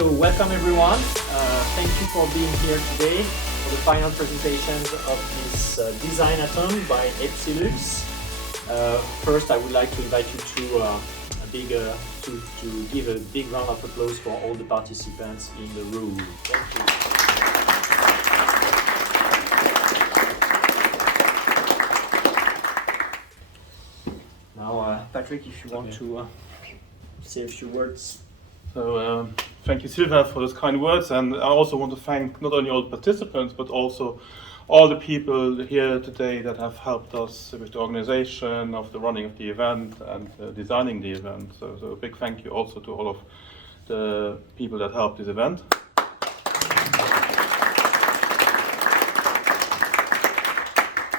So welcome everyone. Thank you for being here today for the final presentation of this Designathon by EBSILUX. First, I would like to invite you to give a big round of applause for all the participants in the room. Thank you. Now, Patrick, if you want to say a few words. So, thank you, Silva, for those kind words, and I also want to thank not only all the participants, but also all the people here today that have helped us with the organization of the running of the event and designing the event. So a big thank you also to all of the people that helped this event.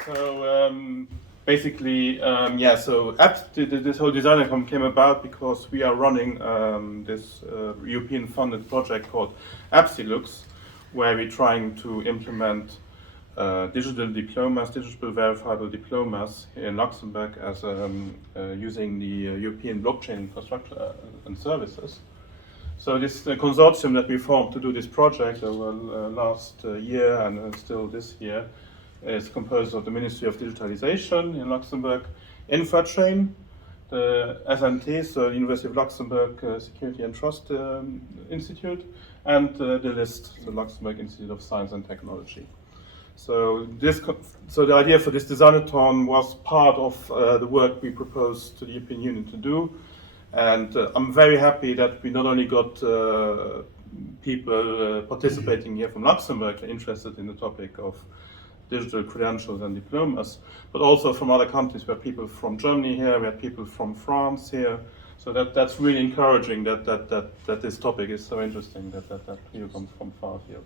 So basically, so this whole Designathon came about because we are running this European funded project called EBSILUX, where we're trying to implement digital diplomas, digital verifiable diplomas in Luxembourg as using the European blockchain infrastructure and services. So this consortium that we formed to do this project over last year and still this year is composed of the Ministry of Digitalization in Luxembourg, Infratrain, the SNT, so the University of Luxembourg Security and Trust Institute, and the LIST, the Luxembourg Institute of Science and Technology. So the idea for this Designathon was part of the work we proposed to the European Union to do, and I'm very happy that we not only got people participating here from Luxembourg interested in the topic of digital credentials and diplomas, but also from other countries. We have people from Germany here, we have people from France here. So that's really encouraging that this topic is so interesting, that people come from far afield.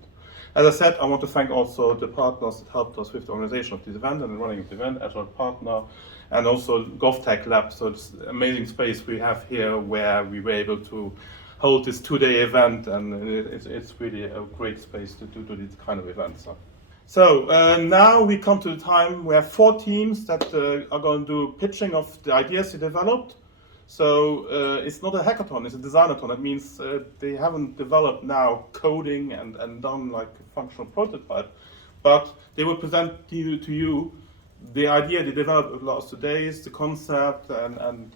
As I said, I want to thank also the partners that helped us with the organization of this event and the running of the event, Agile Partner, and also GovTech Lab. So it's an amazing space we have here where we were able to hold this two-day event, and it's really a great space to do this kind of events. So now we come to the time. We have 4 teams that are going to do pitching of the ideas they developed. So it's not a hackathon, it's a Designathon. That means they haven't developed now coding and done like a functional prototype, but they will present to you the idea they developed over the last 2 days, the concept, and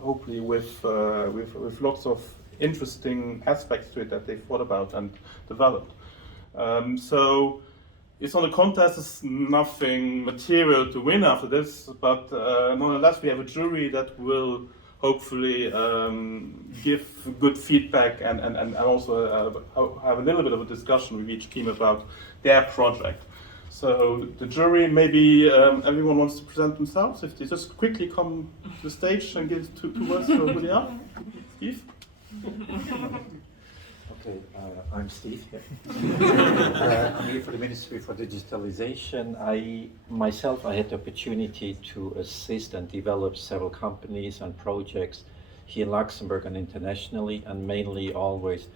hopefully with lots of interesting aspects to it that they thought about and developed. So it's not a contest, there's nothing material to win after this, but nonetheless we have a jury that will hopefully give good feedback and also have a little bit of a discussion with each team about their project. So the jury, maybe everyone wants to present themselves. If they just quickly come to the stage and give 2 words to who they are. Steve? Okay, I'm Steve. I'm here for the Ministry for Digitalization. I had the opportunity to assist and develop several companies and projects here in Luxembourg and internationally, and mainly always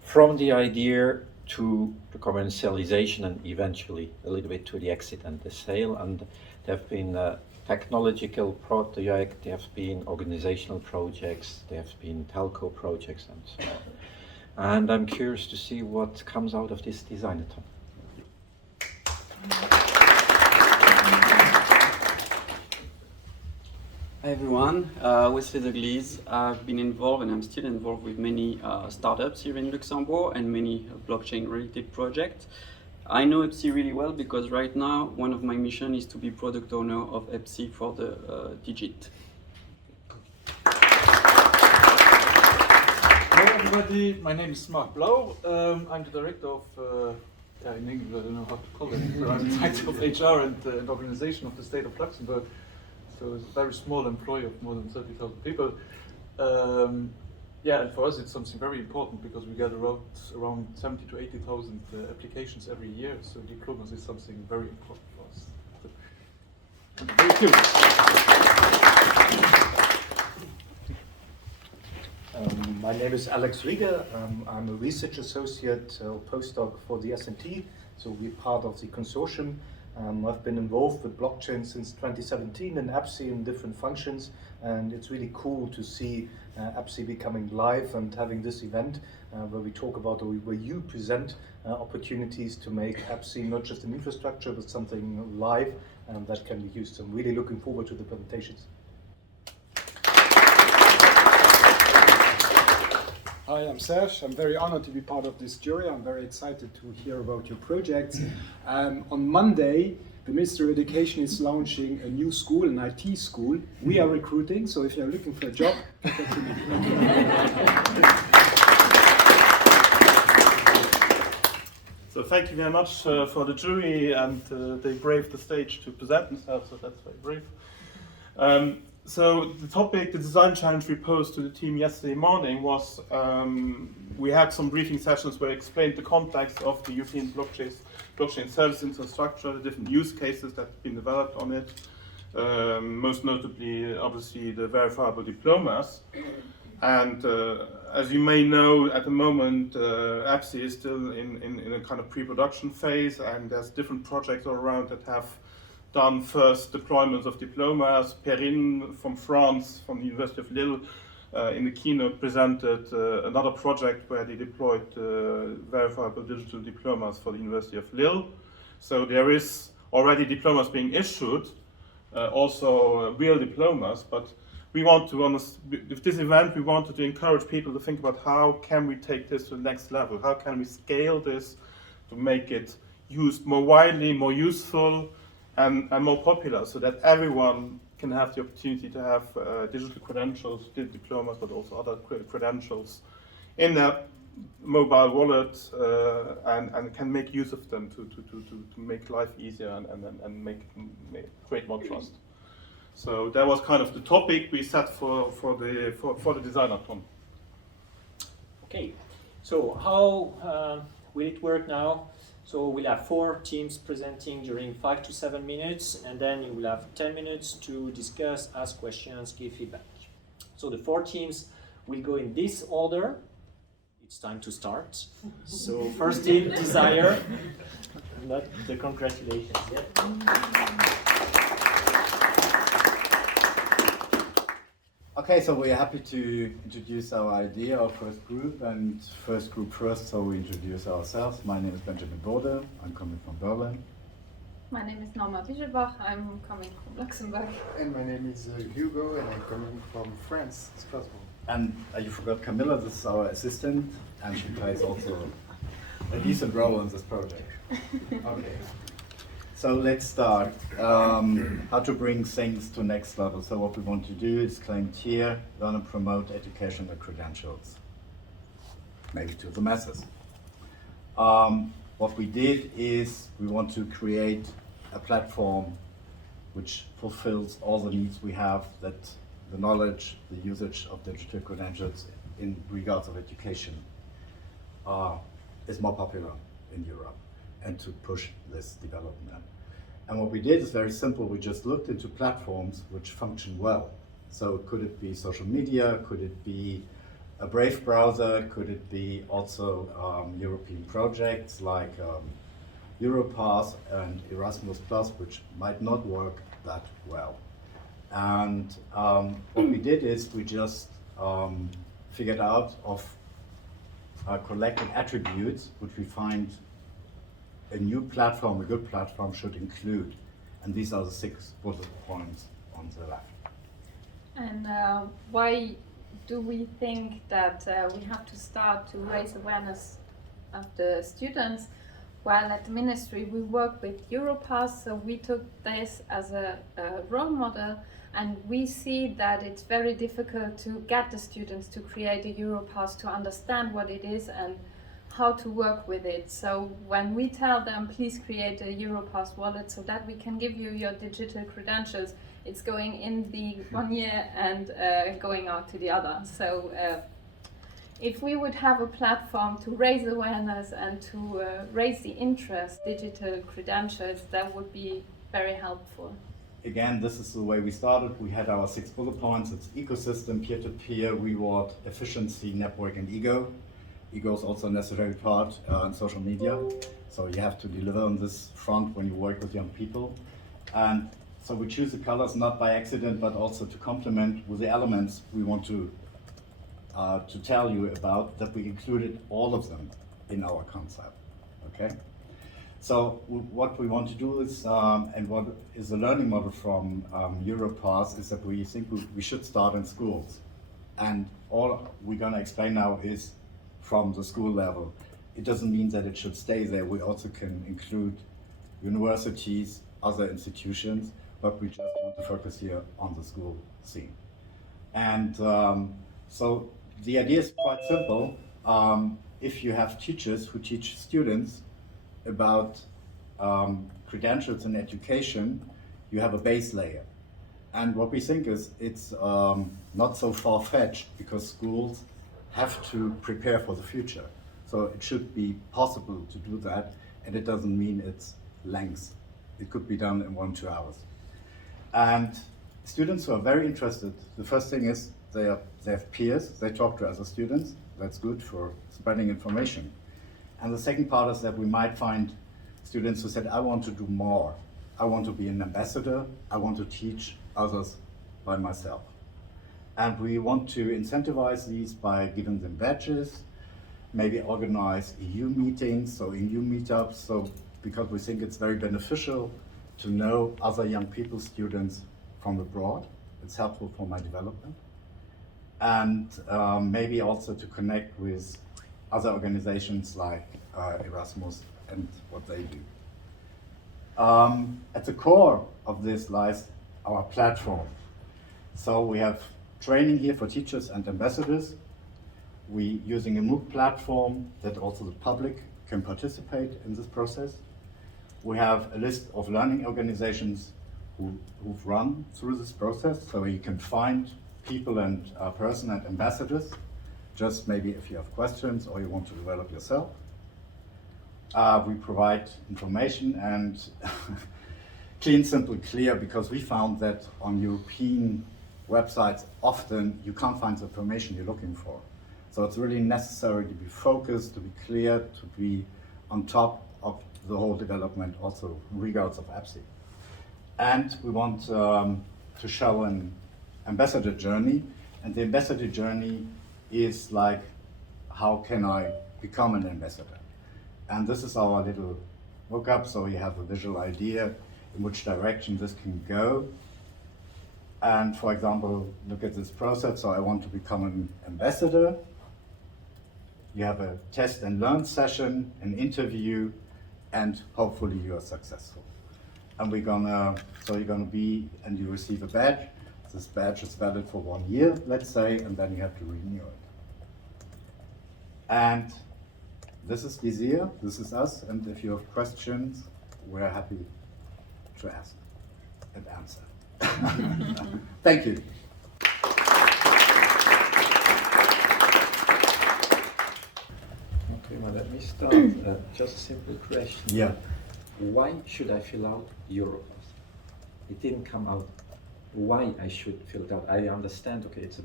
from the idea to the commercialization and eventually a little bit to the exit and the sale. And there have been technological projects, there have been organizational projects, there have been telco projects and so on. And I'm curious to see what comes out of this Designathon. Hi everyone, Wesley Douglas. I've been involved and I'm still involved with many startups here in Luxembourg and many blockchain related projects. I know EBSI really well because right now one of my missions is to be product owner of EBSI for the Digit. Hello everybody, my name is Mark Blau. I'm the director of, in English I don't know how to call it, I'm the director of HR and organization of the state of Luxembourg. So it's a very small employee of more than 30,000 people. And for us it's something very important because we get around 70 to 80,000 applications every year. So diplomas is something very important for us. Thank you. My name is Alex Rieger. I'm a research associate postdoc for the SNT, so we're part of the consortium, I've been involved with blockchain since 2017 in EBSI in different functions, and it's really cool to see EBSI becoming live and having this event where we talk about, or where you present opportunities to make EBSI not just an infrastructure but something live that can be used. So I'm really looking forward to the presentations. Hi, I'm Serge. I'm very honored to be part of this jury. I'm very excited to hear about your projects. On Monday, the Ministry of Education is launching a new school, an IT school. We are recruiting, so if you're looking for a job, get back to me. So thank you very much for the jury, and they braved the stage to present themselves, so that's very brave. So the topic, the design challenge we posed to the team yesterday morning was, we had some briefing sessions where I explained the context of the European blockchain service infrastructure, the different use cases that have been developed on it, most notably, obviously, the verifiable diplomas. And as you may know, at the moment, EBSI is still in a kind of pre-production phase, and there's different projects all around that have done first deployments of diplomas. Perrine from France, from the University of Lille, in the keynote presented another project where they deployed verifiable digital diplomas for the University of Lille. So there is already diplomas being issued, also real diplomas, but we want to, with this event, we wanted to encourage people to think about how can we take this to the next level? How can we scale this to make it used more widely, more useful, and more popular, so that everyone can have the opportunity to have digital credentials, diplomas, but also other credentials in their mobile wallet, and can make use of them to make life easier and create more trust. So that was kind of the topic we set for the Designathon. Okay, so how will it work now? So we'll have 4 teams presenting during 5 to 7 minutes, and then you will have 10 minutes to discuss, ask questions, give feedback. So the 4 teams will go in this order. It's time to start. So first team, Desire. Not the congratulations yet. Okay, so we're happy to introduce our idea, our first group, and first group first, so we introduce ourselves. My name is Benjamin Bode, I'm coming from Berlin. My name is Norma Wiesebach, I'm coming from Luxembourg. And my name is Hugo, and I'm coming from France, Strasbourg. And you forgot Camilla, this is our assistant, and she plays also a decent role in this project. Okay. So let's start. How to bring things to next level. So what we want to do is claimed here, learn and promote educational credentials, maybe to the masses. What we did is we want to create a platform which fulfills all the needs we have, that the knowledge, the usage of digital credentials in regards of education is more popular in Europe, and to push this development. And what we did is very simple. We just looked into platforms which function well. So could it be social media? Could it be a Brave browser? Could it be also European projects like Europass and Erasmus+, which might not work that well? And what we did is we just figured out of collecting attributes which we find a new platform, a good platform, should include. And these are the 6 bullet points on the left. And why do we think that we have to start to raise awareness of the students? Well, at the ministry we work with Europass, so we took this as a role model, and we see that it's very difficult to get the students to create a Europass, to understand what it is and how to work with it. So when we tell them, please create a Europass wallet so that we can give you your digital credentials, it's going in the one ear and going out to the other. So if we would have a platform to raise awareness and to raise the interest, digital credentials, that would be very helpful. Again, this is the way we started. We had our 6 bullet points. It's ecosystem, peer-to-peer, reward, efficiency, network, and ego. ego is also a necessary part in social media. So you have to deliver on this front when you work with young people. And so we choose the colors not by accident, but also to complement with the elements we want to tell you about, that we included all of them in our concept, okay? So what we want to do is, and what is the learning model from Europass, is that we think we should start in schools. And all we're gonna explain now is from the school level. It doesn't mean that it should stay there. We also can include universities, other institutions, but we just want to focus here on the school scene. And so the idea is quite simple. If you have teachers who teach students about credentials in education, you have a base layer. And what we think is it's not so far-fetched, because schools have to prepare for the future. So it should be possible to do that, and it doesn't mean it's length. It could be done in 1 or 2 hours. And students who are very interested, the first thing is they have peers, they talk to other students. That's good for spreading information. And the second part is that we might find students who said, I want to do more. I want to be an ambassador. I want to teach others by myself. And we want to incentivize these by giving them badges, maybe organize EU meetings, so EU meetups, so because we think it's very beneficial to know other young people, students from abroad. It's helpful for my development. And maybe also to connect with other organizations like Erasmus and what they do. At the core of this lies our platform. So we have training here for teachers and ambassadors. We're using a MOOC platform that also the public can participate in this process. We have a list of learning organizations who've run through this process, so you can find people and person and ambassadors, just maybe if you have questions or you want to develop yourself. We provide information and clean, simple, clear, because we found that on European websites often you can't find the information you're looking for. So it's really necessary to be focused, to be clear, to be on top of the whole development, also in regards of EBSI. And we want to show an ambassador journey, and the ambassador journey is like, how can I become an ambassador? And this is our little lookup, so you have a visual idea in which direction this can go. And for example, look at this process. So I want to become an ambassador. You have a test and learn session, an interview, and hopefully you are successful. And you're gonna be, and you receive a badge. This badge is valid for 1 year, let's say, and then you have to renew it. And this is Desir, this is us, and if you have questions, we're happy to ask and answer. Thank you. Okay, well, let me start. Just a simple question. Yeah. Why should I fill out Europass? It didn't come out why I should fill it out. I understand, okay, it's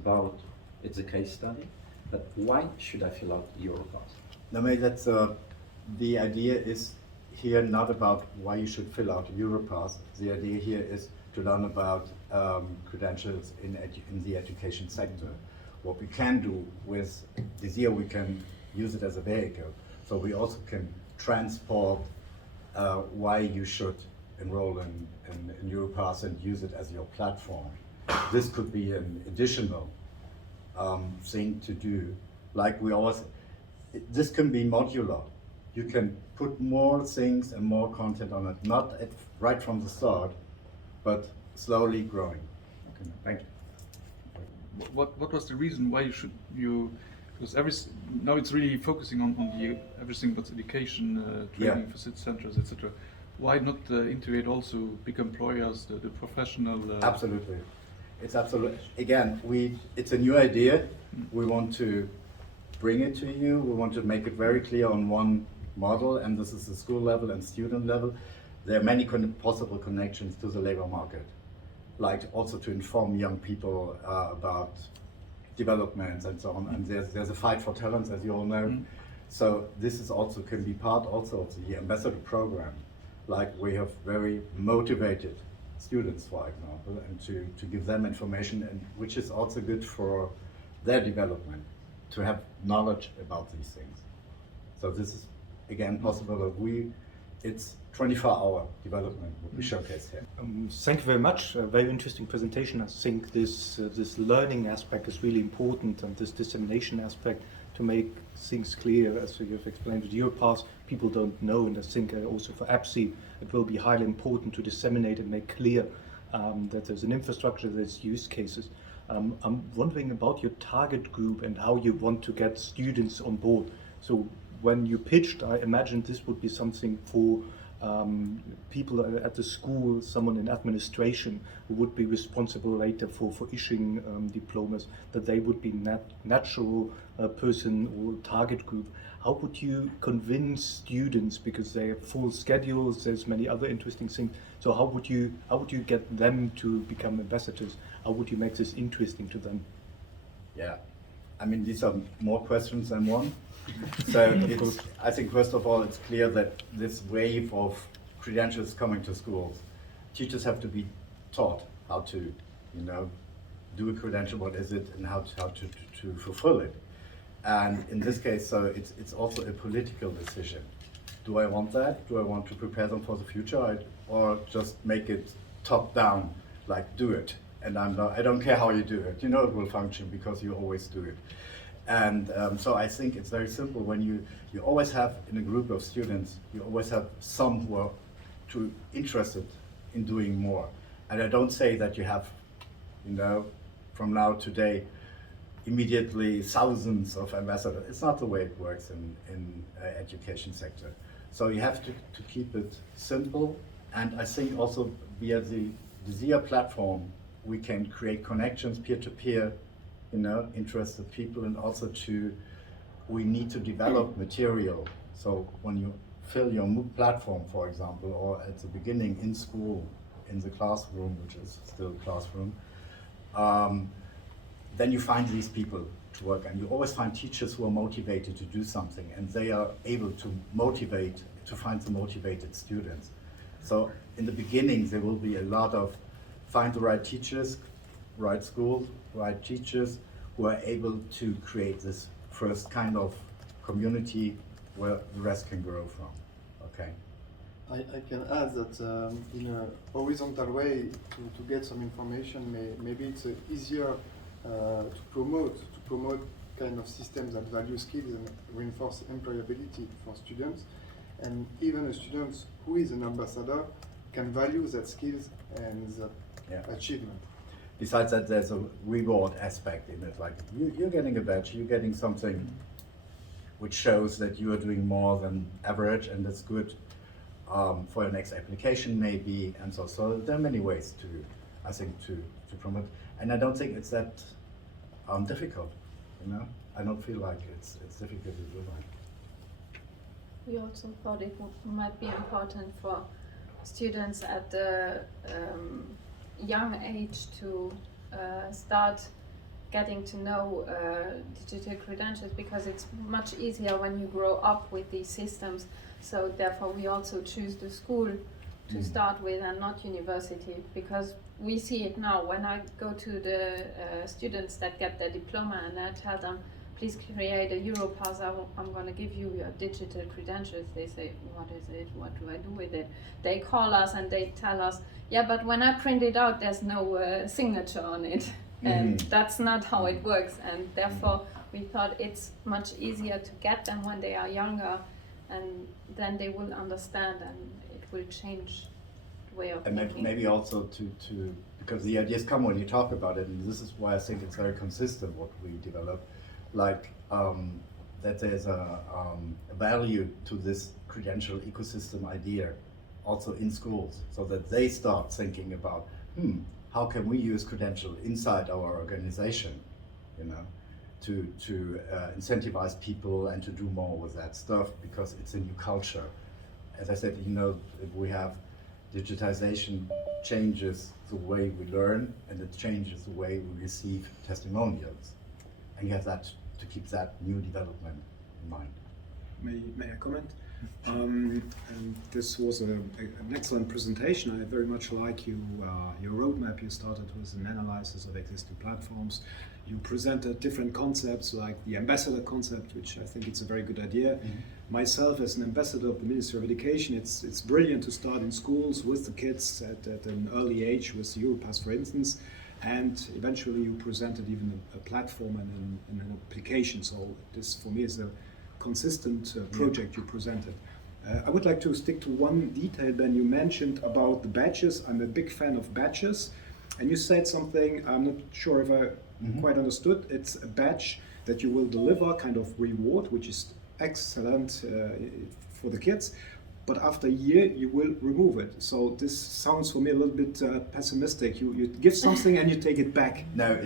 a case study, but why should I fill out Europass? No, maybe that's the idea is here not about why you should fill out Europass. The idea here is to learn about credentials in the education sector. What we can do with this year, we can use it as a vehicle. So we also can transport why you should enroll in Europass and use it as your platform. This could be an additional thing to do. Like we always, this can be modular. You can put more things and more content on it, not right from the start, but slowly growing. Okay, thank you. What was the reason why because now it's really focusing on the everything but education, training, facility centers, etc. Why not integrate also big employers, the professional? Absolutely, it's absolutely. Again, it's a new idea. We want to bring it to you. We want to make it very clear on one model, and this is the school level and student level. There are many possible connections to the labor market, like also to inform young people about developments and so on. And there's a fight for talents, as you all know. So this is also can be part also of the ambassador program. Like we have very motivated students, for example, and to give them information, and which is also good for their development, to have knowledge about these things. So this is again possible that it's 24-hour development what we showcase here. Thank you very much. A very interesting presentation. I think this learning aspect is really important, and this dissemination aspect to make things clear, as you have explained with your past, people don't know, and I think also for EBSI it will be highly important to disseminate and make clear that there's an infrastructure, there's use cases. I'm wondering about your target group and how you want to get students on board. So when you pitched, I imagined this would be something for people at the school, someone in administration who would be responsible later for issuing diplomas, that they would be natural person or target group. How would you convince students, because they have full schedules, there's many other interesting things, so how would you get them to become ambassadors? How would you make this interesting to them? Yeah, I mean, these are more questions than one. So I think first of all, it's clear that this wave of credentials coming to schools, teachers have to be taught how to, do a credential, what is it, and how to fulfill it. And in this case, so it's also a political decision. Do I want that? Do I want to prepare them for the future, or just make it top down, like do it? And I don't care how you do it. It will function because you always do it. And so I think it's very simple. When you always have in a group of students, you always have some who are interested in doing more. And I don't say that you have, from now today, immediately thousands of ambassadors. It's not the way it works in education sector. So you have to keep it simple. And I think also via the ZIA platform, we can create connections peer-to-peer, interested people, and also we need to develop material. So when you fill your MOOC platform, for example, or at the beginning in school, in the classroom, which is still classroom, then you find these people to work, and you always find teachers who are motivated to do something, and they are able to find the motivated students. So in the beginning, there will be a lot of find the right teachers, right schools, right teachers who are able to create this first kind of community where the rest can grow from. Okay. I can add that in a horizontal way to get some information, maybe it's easier to promote kind of systems that value skills and reinforce employability for students. And even a student who is an ambassador can value that skills and that achievement. Besides that, there's a reward aspect in it. Like you're getting a badge, you're getting something which shows that you are doing more than average, and that's good for your next application maybe. And so there are many ways to promote. And I don't think it's that difficult. I don't feel like it's difficult to do that. We also thought it might be important for students at the young age to start getting to know digital credentials, because it's much easier when you grow up with these systems. So therefore we also choose the school to start with and not university, because we see it now when I go to the students that get their diploma and I tell them, please create a Europass, I'm going to give you your digital credentials. They say, what is it? What do I do with it? They call us and they tell us, yeah, but when I print it out, there's no signature on it. And that's not how it works. And therefore, we thought it's much easier to get them when they are younger, and then they will understand and it will change the way of thinking. And maybe also to because the ideas come when you talk about it, and this is why I think it's very consistent what we develop. Like that there's a value to this credential ecosystem idea also in schools, so that they start thinking about, how can we use credential inside our organization, to incentivize people and to do more with that stuff, because it's a new culture. As I said, if we have digitization changes the way we learn, and it changes the way we receive testimonials. and you have that to keep that new development in mind. May I comment? And this was an excellent presentation. I very much like your roadmap. You started with an analysis of existing platforms. You presented different concepts like the ambassador concept, which I think it's a very good idea. Myself, as an ambassador of the Ministry of Education, it's brilliant to start in schools with the kids at an early age with Europass, for instance. And eventually you presented even a platform and an application. So this, for me, is a consistent project you presented. I would like to stick to one detail, Ben. You mentioned about the badges. I'm a big fan of badges. And you said something, I'm not sure if I quite understood. It's a badge that you will deliver, kind of reward, which is excellent for the kids. But after a year, you will remove it. So this sounds for me a little bit pessimistic. You give something and you take it back. No,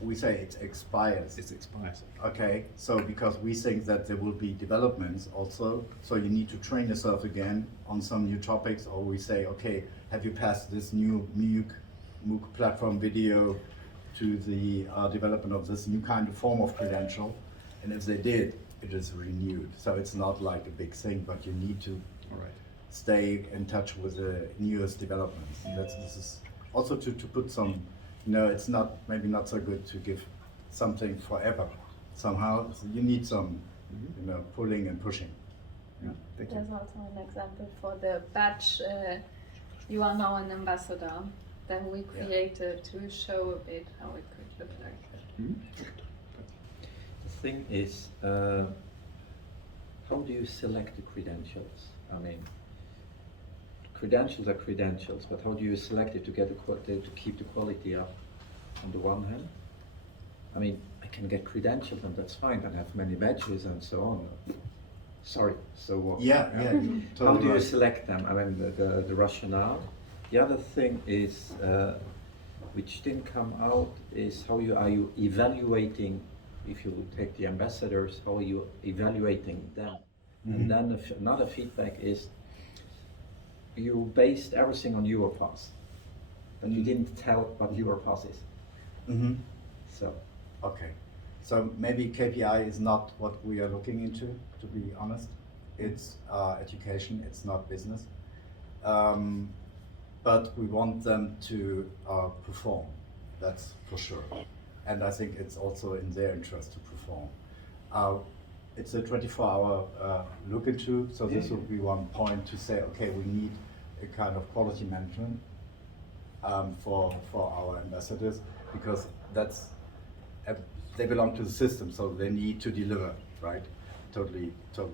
we say it expires. It expires. Okay, so because we think that there will be developments also, so you need to train yourself again on some new topics, or we say, okay, have you passed this new MOOC platform video to the development of this new kind of form of credential? And if they did, it is renewed. So it's not like a big thing, but you need to stay in touch with the newest developments. And this is also to put some, it's not maybe not so good to give something forever. Somehow you need some, pulling and pushing. Yeah, thank you. There's also an example for the badge. You are now an ambassador. Then we created to show a bit how it could look like. The thing is, how do you select the credentials? I mean, credentials are credentials, but how do you select it to get to keep the quality up? On the one hand, I mean, I can get credentials and that's fine, and have many badges and so on. Sorry, so what? Yeah. How do you select them? I mean, the rationale. The other thing is, which didn't come out, is how are you evaluating? If you take the ambassadors, how are you evaluating them? And then another feedback is you based everything on Europass, but you didn't tell what Europass is. So. Okay. So maybe KPI is not what we are looking into, to be honest. It's education, it's not business. But we want them to perform, that's for sure. And I think it's also in their interest to perform. It's a 24-hour look into, so this would be one point to say, okay, we need a kind of quality management for our ambassadors, because they belong to the system, so they need to deliver, right? Totally true.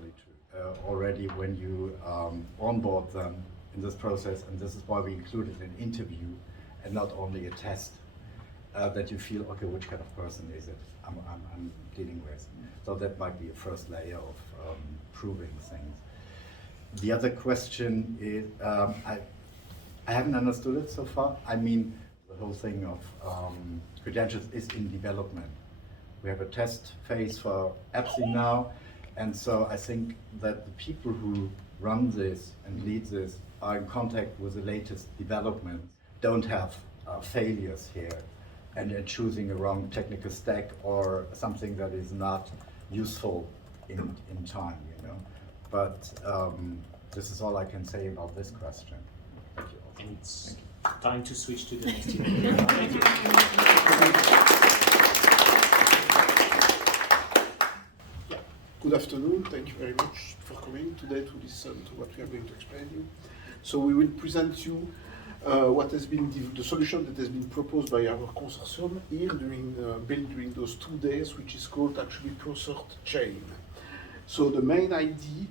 Already when you onboard them in this process, and this is why we included an interview and not only a test, that you feel, okay, which kind of person is it I'm dealing with? So that might be a first layer of proving things. The other question is, I haven't understood it so far. I mean, the whole thing of credentials is in development. We have a test phase for EBSI now, and so I think that the people who run this and lead this are in contact with the latest development, don't have failures here and choosing a wrong technical stack or something that is not useful in time, But this is all I can say about this question. Thank you. And it's time to switch to the next year. Thank you. Good afternoon. Thank you very much for coming today to listen to what we are going to explain you. So we will present you what has been the solution that has been proposed by our consortium here built during those 2 days, which is called actually Closed Chain. So the main idea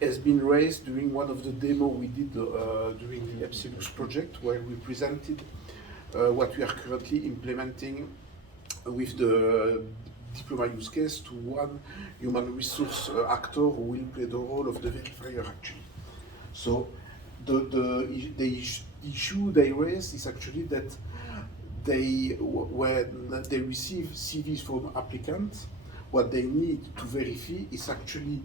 has been raised during one of the demo we did during the EBSILUX project, where we presented what we are currently implementing with the diploma use case to one human resource actor who will play the role of the verifier actually. So the issue they raise is actually that when they receive CVs from applicants, what they need to verify is actually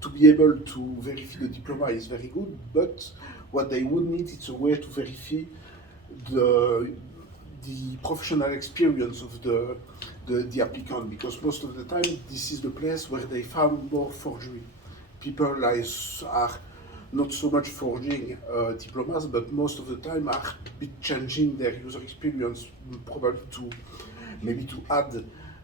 to be able to verify the diploma is very good, but what they would need is a way to verify the the professional experience of the applicant, because most of the time this is the place where they found more forgery. People are not so much forging diplomas, but most of the time are a bit changing their user experience, probably maybe to add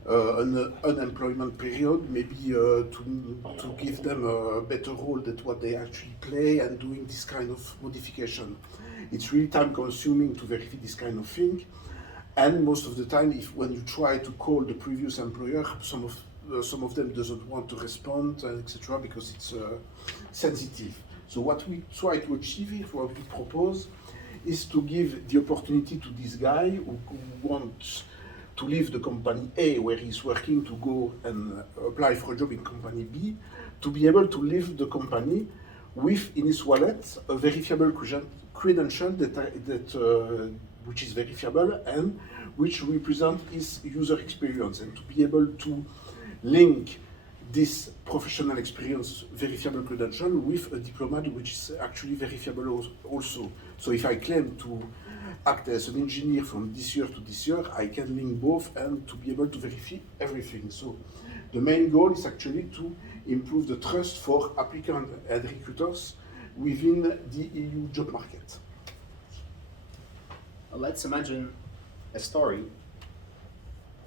an unemployment period, maybe to give them a better role than what they actually play, and doing this kind of modification. It's really time consuming to verify this kind of thing, and most of the time, when you try to call the previous employer, some of them doesn't want to respond, etc., because it's sensitive. So what we try to achieve here, what we propose, is to give the opportunity to this guy who wants to leave the company A, where he's working, to go and apply for a job in company B, to be able to leave the company with in his wallet a verifiable credential which is verifiable and which represent his user experience, and to be able to link this professional experience verifiable credential with a diploma which is actually verifiable also. So if I claim to act as an engineer from this year to this year, I can link both and to be able to verify everything. So the main goal is actually to improve the trust for applicants and recruiters within the EU job market. Let's imagine a story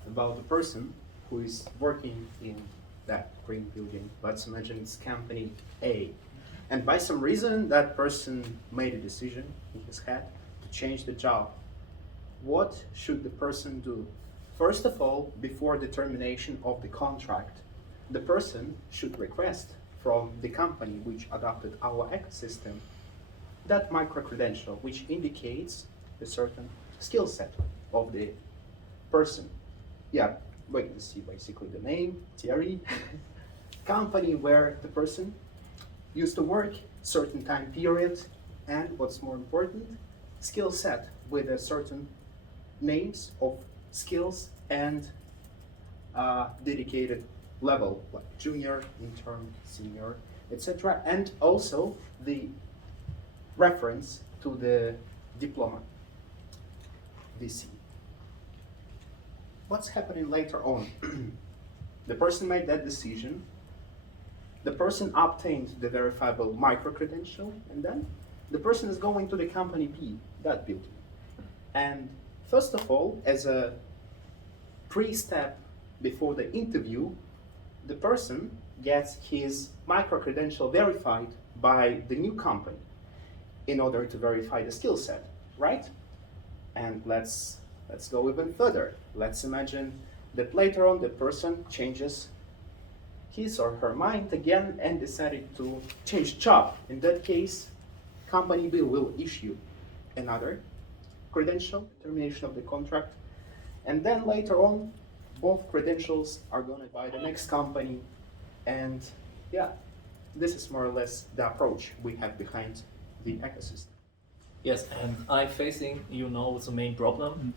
about a person who is working in that green building. Let's imagine it's company A. And by some reason, that person made a decision in his head to change the job. What should the person do? First of all, before the termination of the contract, the person should request from the company which adopted our ecosystem that micro-credential, which indicates a certain skill set of the person. Yeah, we can see basically the name, Thierry, company where the person used to work, certain time period, and what's more important, skill set with a certain names of skills and dedicated level, like junior, intern, senior, etc. And also the reference to the diploma, DC. What's happening later on? The person made that decision, the person obtained the verifiable micro-credential, and then the person is going to the company B, that building. And first of all, as a pre-step before the interview, the person gets his micro-credential verified by the new company in order to verify the skill set, right? And let's go even further. Let's imagine that later on the person changes his or her mind again and decided to change job. In that case, company B will issue another credential, termination of the contract, and then later on, both credentials are going to buy the next company, and yeah, this is more or less the approach we have behind the ecosystem. Yes, and I'm facing, the main problem,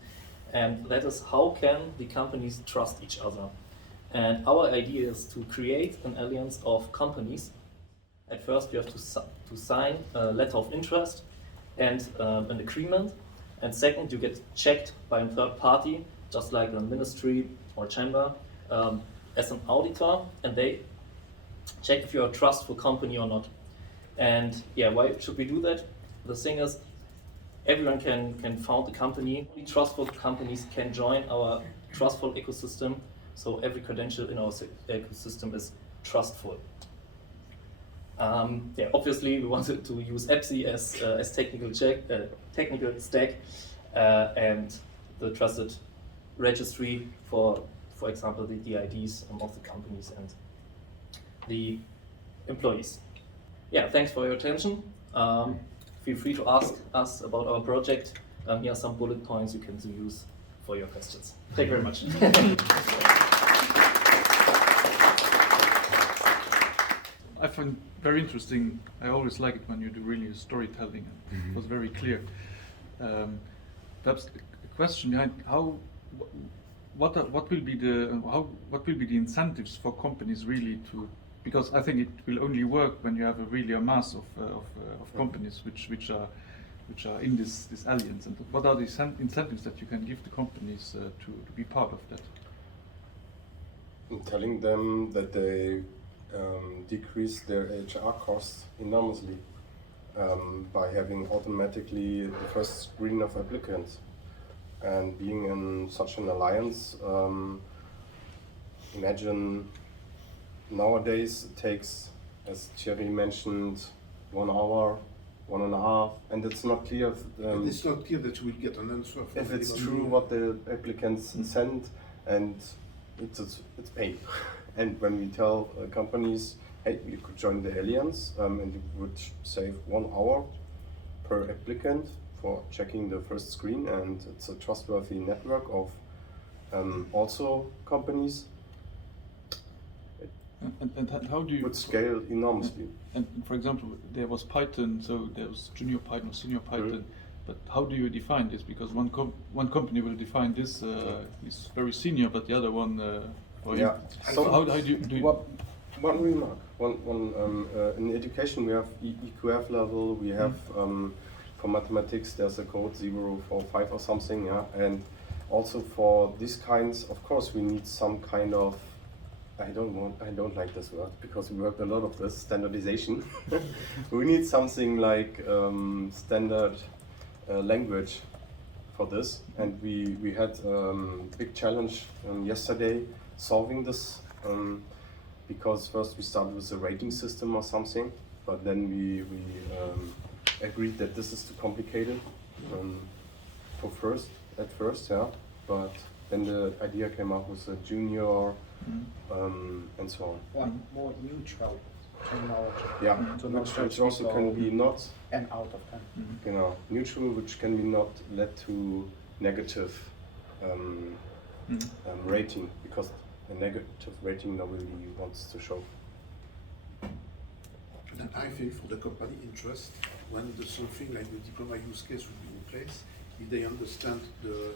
and that is how can the companies trust each other? And our idea is to create an alliance of companies. At first, you have to sign a letter of interest and an agreement, and second, you get checked by a third party, just like a ministry or chamber, as an auditor, and they check if you're a trustful company or not. And yeah, why should we do that? The thing is, everyone can found a company. Only trustful companies can join our trustful ecosystem, so every credential in our ecosystem is trustful. Obviously, we wanted to use EBSI as technical stack and the trusted registry for example, the IDs of the companies and the employees. Yeah, thanks for your attention. Feel free to ask us about our project. Here are some bullet points you can use for your questions. Thank you very much. I find very interesting. I always like it when you do really storytelling. It was very clear. Perhaps a question behind what will be the incentives for companies really to, because I think it will only work when you have a mass of companies which are which are in this alliance, and what are the incentives that you can give the companies to be part of that? I'm telling them that they decrease their HR costs enormously by having automatically the first screen of applicants. And being in such an alliance, imagine nowadays it takes, as Thierry mentioned, 1 hour, 1.5, and it's not clear and it's not clear that you will get an answer. if it's true what the applicants send, and it's paid. And when we tell companies, hey, you could join the alliance, and you would save 1 hour per applicant for checking the first screen, and it's a trustworthy network of also companies. And how do you would scale enormously. And for example, there was Python, so there was junior Python or senior Python. But how do you define this? Because one company will define this is very senior, but the other one. Yeah. So how do you? One remark. In education we have EQF level. We have for mathematics there's a code 045 or something. Yeah. And also for these kinds, of course, we need some kind of. I don't like this word because we worked a lot of this standardization. We need something like standard language for this, and we had big challenge yesterday solving this because first we started with a rating system or something, but then we agreed that this is too complicated at first, yeah. But then the idea came up with a junior. And so on. One more neutral terminology. Yeah, to which also can be not an out of 10. You know, neutral, which can be not led to negative rating, because a negative rating nobody wants to show. And I think for the company interest, when something like the diploma use case will be in place, if they understand the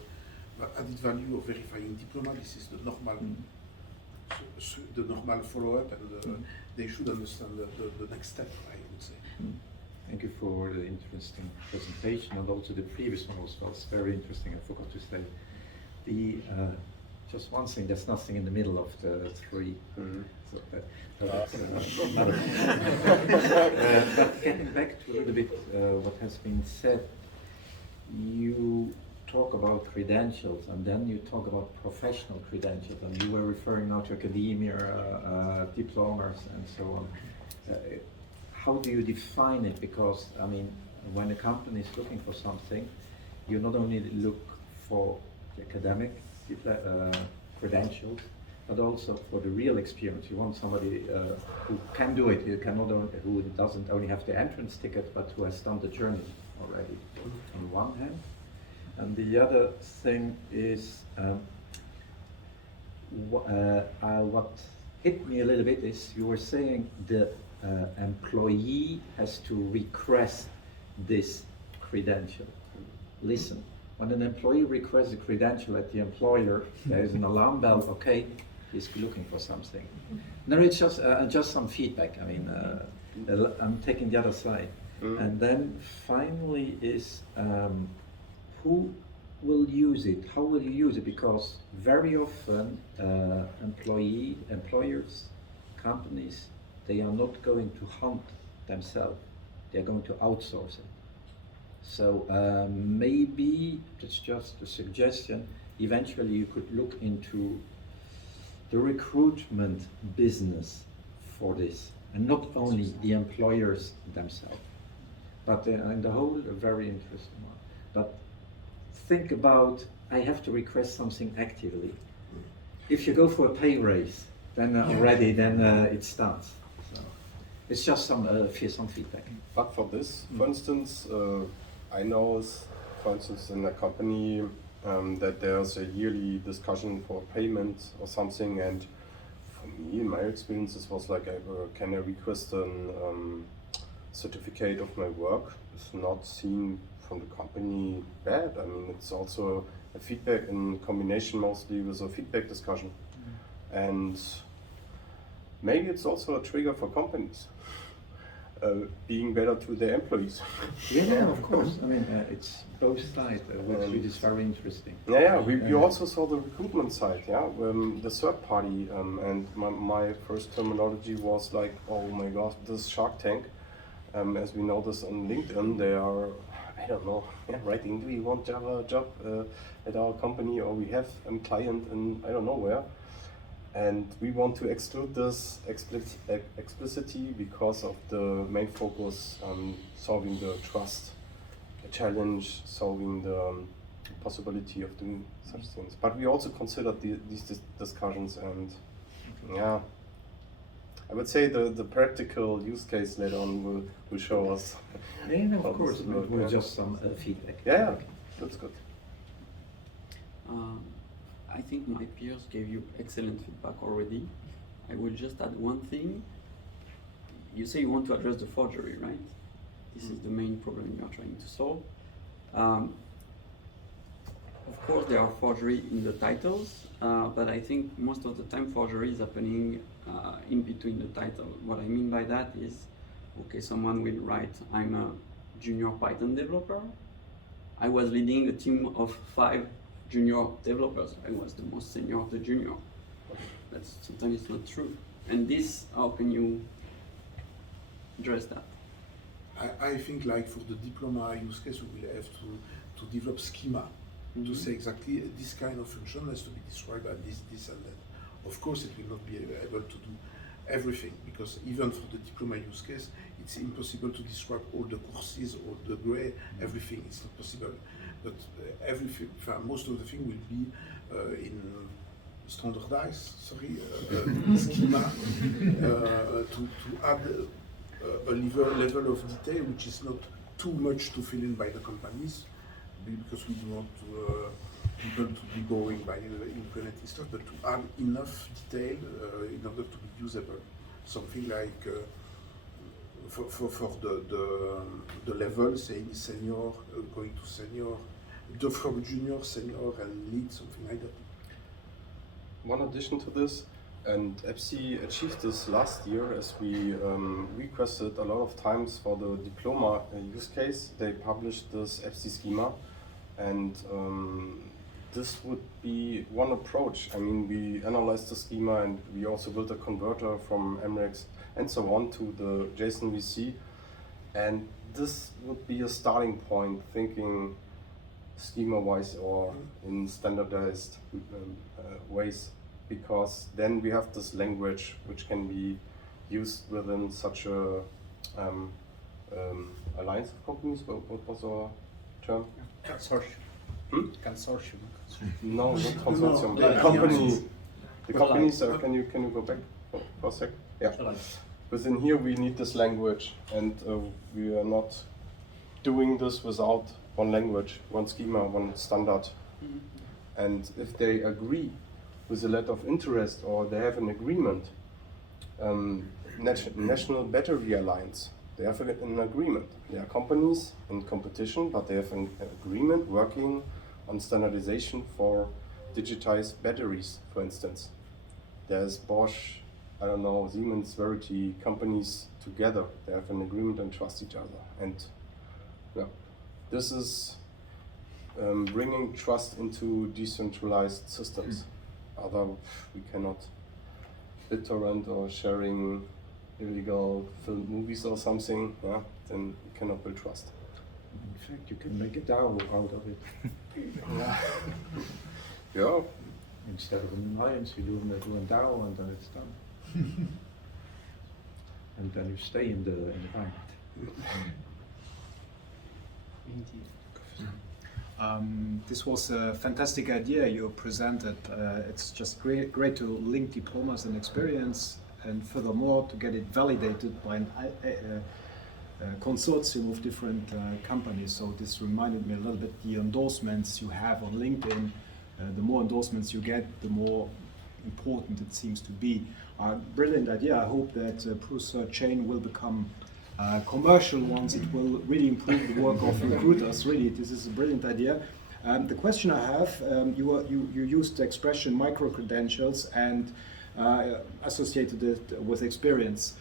added value of verifying diploma, this is the normal. The normal follow-up, and they should understand the next step, I would say. Thank you for the interesting presentation, and also the previous one was very interesting. I forgot to say the just one thing. There's nothing in the middle of the three. So but getting back to a little bit what has been said, you talk about credentials, and then you talk about professional credentials, and you were referring now to academia, diplomas, and so on. How do you define it? Because, I mean, when a company is looking for something, you not only look for the academic credentials, but also for the real experience. You want somebody who can do it, who doesn't only have the entrance ticket, but who has done the journey already, on one hand. And the other thing is, what hit me a little bit is you were saying the employee has to request this credential. Listen, when an employee requests a credential at the employer, there is an alarm bell, okay, he's looking for something. No, it's just some feedback. I mean, I'm taking the other side. And then finally is, who will use it? How will you use it? Because very often employers, companies, they are not going to hunt themselves. They are going to outsource it. So maybe it's just a suggestion. Eventually, you could look into the recruitment business for this, and not only the employers themselves. But in the whole, a very interesting one. But think about, I have to request something actively. If you go for a pay raise, then already it starts. So it's just some feedback. But for this, for instance, I know, for instance, in a company that there's a yearly discussion for payment or something, and for me, in my experience, this was like, can I request a certificate of my work? It's not seen from the company bad. I mean, it's also a feedback in combination mostly with a feedback discussion. And maybe it's also a trigger for companies. being better to their employees. Yeah, of course. I mean, it's both sides, which is very interesting. Yeah, we also saw the recruitment side, yeah, the third party, and my first terminology was like, oh my god, this Shark Tank. As we know this on LinkedIn, they are, I don't know, writing, do we want Java job at our company, or we have a client in I don't know where. And we want to exclude this explicitly because of the main focus on solving the trust challenge, solving the possibility of doing such things. But we also considered these discussions, and yeah, I would say the practical use case later on will show us. Yeah, of course, it was just some feedback. Yeah, that's good. I think my peers gave you excellent feedback already. I will just add one thing. You say you want to address the forgery, right? This is the main problem you are trying to solve. Of course, there are forgery in the titles, but I think most of the time forgery is happening in between the title. What I mean by that is, okay, someone will write, I'm a junior Python developer. I was leading a team of 5 junior developers. I was the most senior of the junior. That's sometimes it's not true. And this, how can you address that? I think like for the diploma use case, we will have to develop schema to say exactly this kind of function has to be described by this and that. Of course, it will not be able to do everything, because even for the diploma use case, it's impossible to describe all the courses, all the grade, everything. It's not possible. But everything, most of the thing will be in standardized, schema to add a level of detail which is not too much to fill in by the companies, because we do not people to be going by implementing stuff, but to add enough detail in order to be usable. Something like for the level, saying senior, going to senior, from junior, senior, and lead, something like that. One addition to this, and EBSI achieved this last year as we requested a lot of times for the diploma use case. They published this EBSI schema, and this would be one approach. I mean, we analyzed the schema and we also built a converter from Emrex and so on to the JSON VC, and this would be a starting point, thinking schema-wise or in standardized ways, because then we have this language which can be used within such a alliance of companies. What was our term? Consortium. Consortium. No, not consortium. No, The company. The companies. Can you go back for a sec? Yeah. Within here we need this language, and we are not doing this without one language, one schema, one standard. And if they agree with a letter of interest, or they have an agreement, National Battery Alliance, they have an agreement. They are companies in competition, but they have an agreement working on standardization for digitized batteries, for instance. There's Bosch, I don't know, Siemens, Verity, companies together. They have an agreement and trust each other. And yeah, this is bringing trust into decentralized systems. Other, we cannot BitTorrent or sharing illegal film movies or something, yeah, then we cannot build trust. In fact, you can make a DAO out of it. Yeah. Yeah. Instead of an alliance, you do a DAO, and then it's done. And then you stay in the environment. This was a fantastic idea you presented. It's just great to link diplomas and experience, and furthermore to get it validated by a consortium of different companies. So this reminded me a little bit the endorsements you have on LinkedIn. The more endorsements you get, the more important it seems to be. Brilliant idea. I hope that ProSearch Chain will become commercial ones. It will really improve the work of recruiters. Really, this is a brilliant idea. The question I have, you used the expression micro-credentials and associated it with experience.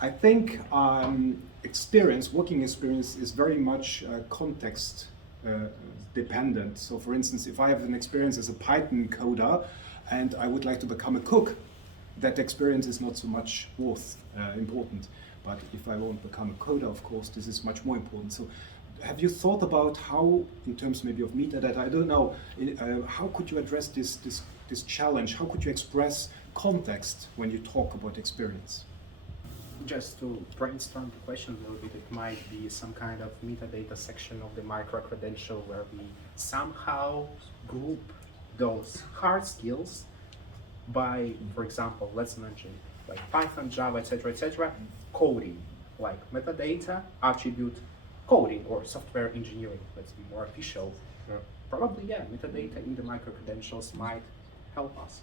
I think working experience is very much context dependent. So for instance, if I have an experience as a Python coder and I would like to become a cook, that experience is not so much important. But if I won't become a coder, of course, this is much more important. So have you thought about how, in terms maybe of metadata, I don't know, how could you address this challenge? How could you express context when you talk about experience? Just to brainstorm the question a little bit, it might be some kind of metadata section of the micro-credential where we somehow group those hard skills by, for example, let's mention like Python, Java, etc., coding, like metadata, attribute, coding, or software engineering. Let's be more official. Yeah. Probably, yeah, metadata in the micro-credentials might help us.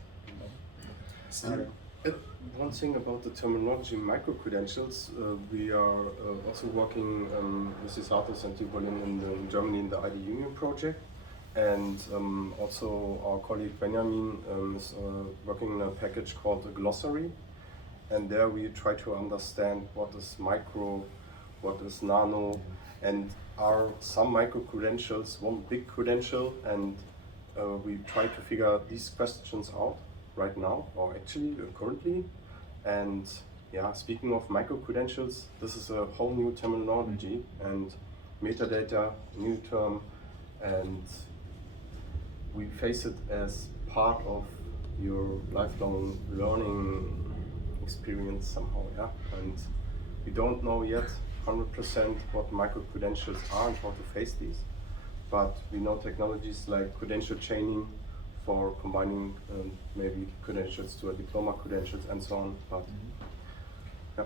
One thing about the terminology micro-credentials, we are also working with this artist and Berlin in Germany in the ID Union project. And also our colleague Benjamin is working in a package called a glossary. And there we try to understand what is micro, what is nano, and are some micro-credentials one big credential, and we try to figure these questions out right now, or actually currently. And yeah, speaking of micro-credentials, this is a whole new terminology, and metadata, new term, and we face it as part of your lifelong learning experience somehow, yeah. And we don't know yet 100% what micro-credentials are and how to face these, but we know technologies like credential chaining for combining maybe credentials to a diploma credentials and so on, but yeah,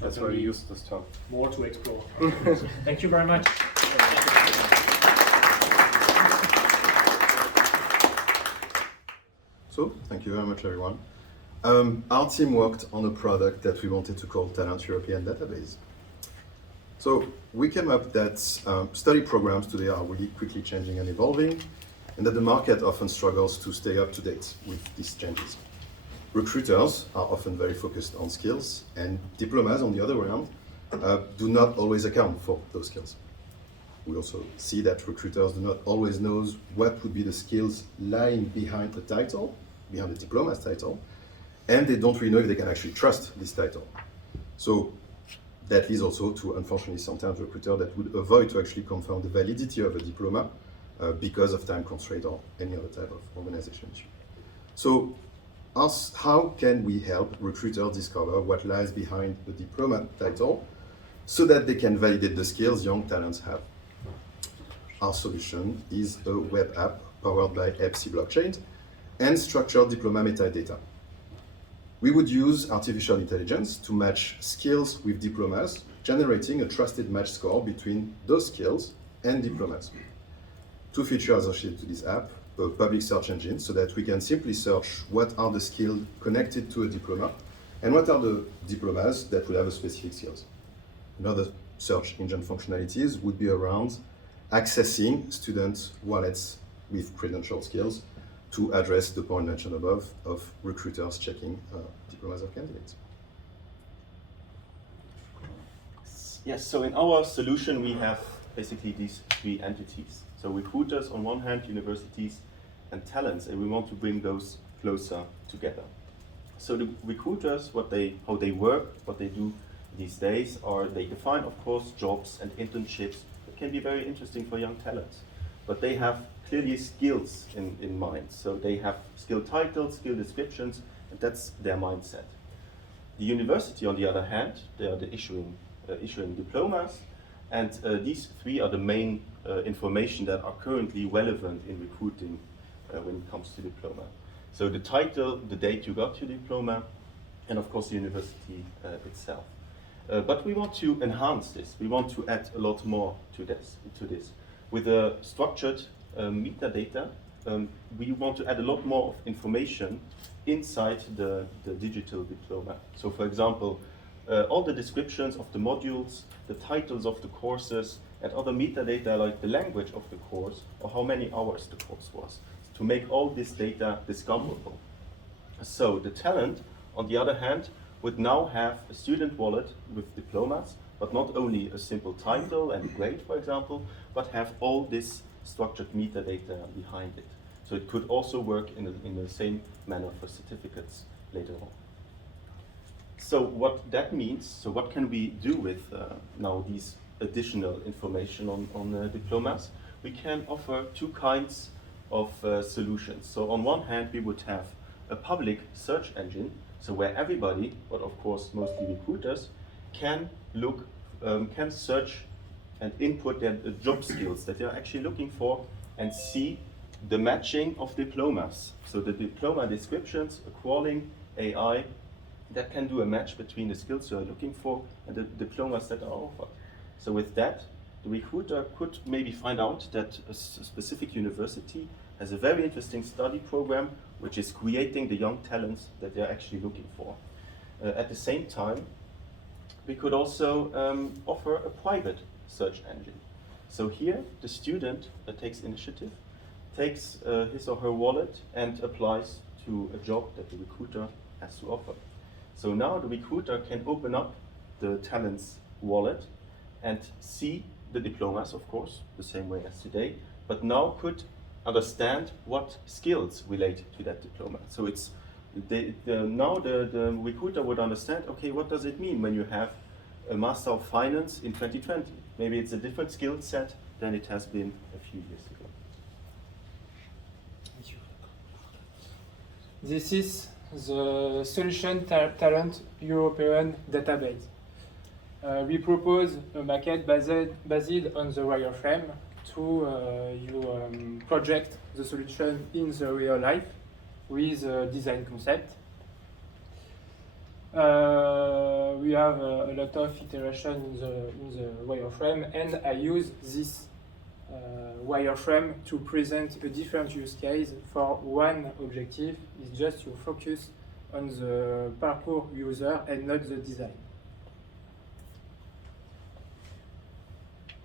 that's why we use this term. More to explore. Thank you very much. So, thank you very much, everyone. Our team worked on a product that we wanted to call Talent European Database. So, we came up that study programs today are really quickly changing and evolving, and that the market often struggles to stay up to date with these changes. Recruiters are often very focused on skills, and diplomas, on the other hand, do not always account for those skills. We also see that recruiters do not always know what would be the skills lying behind the title, behind the diploma's title, and they don't really know if they can actually trust this title. So that leads also to, unfortunately, sometimes recruiters that would avoid to actually confirm the validity of a diploma because of time constraint or any other type of organization issue. So how can we help recruiters discover what lies behind the diploma title so that they can validate the skills young talents have? Our solution is a web app powered by EBSI blockchain and structured diploma metadata. We would use artificial intelligence to match skills with diplomas, generating a trusted match score between those skills and diplomas. Two features associated to this app: a public search engine, so that we can simply search what are the skills connected to a diploma and what are the diplomas that will have a specific skills. Another search engine functionalities would be around accessing students' wallets with credential skills to address the point mentioned above of recruiters checking diplomas of candidates. Yes, so in our solution we have basically these three entities. So recruiters on one hand, universities and talents, and we want to bring those closer together. So the recruiters, how they work, what they do these days, are they define, of course, jobs and internships that can be very interesting for young talents. But they have clearly skills in mind. So they have skill titles, skill descriptions, and that's their mindset. The university, on the other hand, they are the issuing diplomas, and these three are the main information that are currently relevant in recruiting when it comes to diploma. So the title, the date you got your diploma, and of course the university itself. But we want to enhance this. We want to add a lot more to this. With a structured metadata, we want to add a lot more of information inside the digital diploma. So for example, all the descriptions of the modules, the titles of the courses, and other metadata like the language of the course or how many hours the course was, to make all this data discoverable. So the talent, on the other hand, would now have a student wallet with diplomas, but not only a simple title and grade, for example, but have all this structured metadata behind it. So it could also work in the same manner for certificates later on. So what that means, so what can we do with now these additional information on diplomas? We can offer two kinds of solutions. So on one hand, we would have a public search engine, so where everybody, but of course mostly recruiters, can look, can search and input their job skills that they are actually looking for and see the matching of diplomas. So the diploma descriptions, a crawling AI that can do a match between the skills you are looking for and the diplomas that are offered. So with that, the recruiter could maybe find out that a specific university has a very interesting study program which is creating the young talents that they're actually looking for. At the same time, we could also offer a private search engine. So here, the student that takes initiative takes his or her wallet and applies to a job that the recruiter has to offer. So now the recruiter can open up the talent's wallet and see the diplomas, of course, the same way as today, but now could understand what skills relate to that diploma. So it's now the recruiter would understand, okay, what does it mean when you have a Master of Finance in 2020? Maybe it's a different skill set than it has been a few years ago. This is the Solution Talent European database. We propose a maquette based on the wireframe to project the solution in the real life with a design concept. We have a lot of iteration in the wireframe, and I use this wireframe to present a different use case for one objective. Is just to focus on the parcours user and not the design.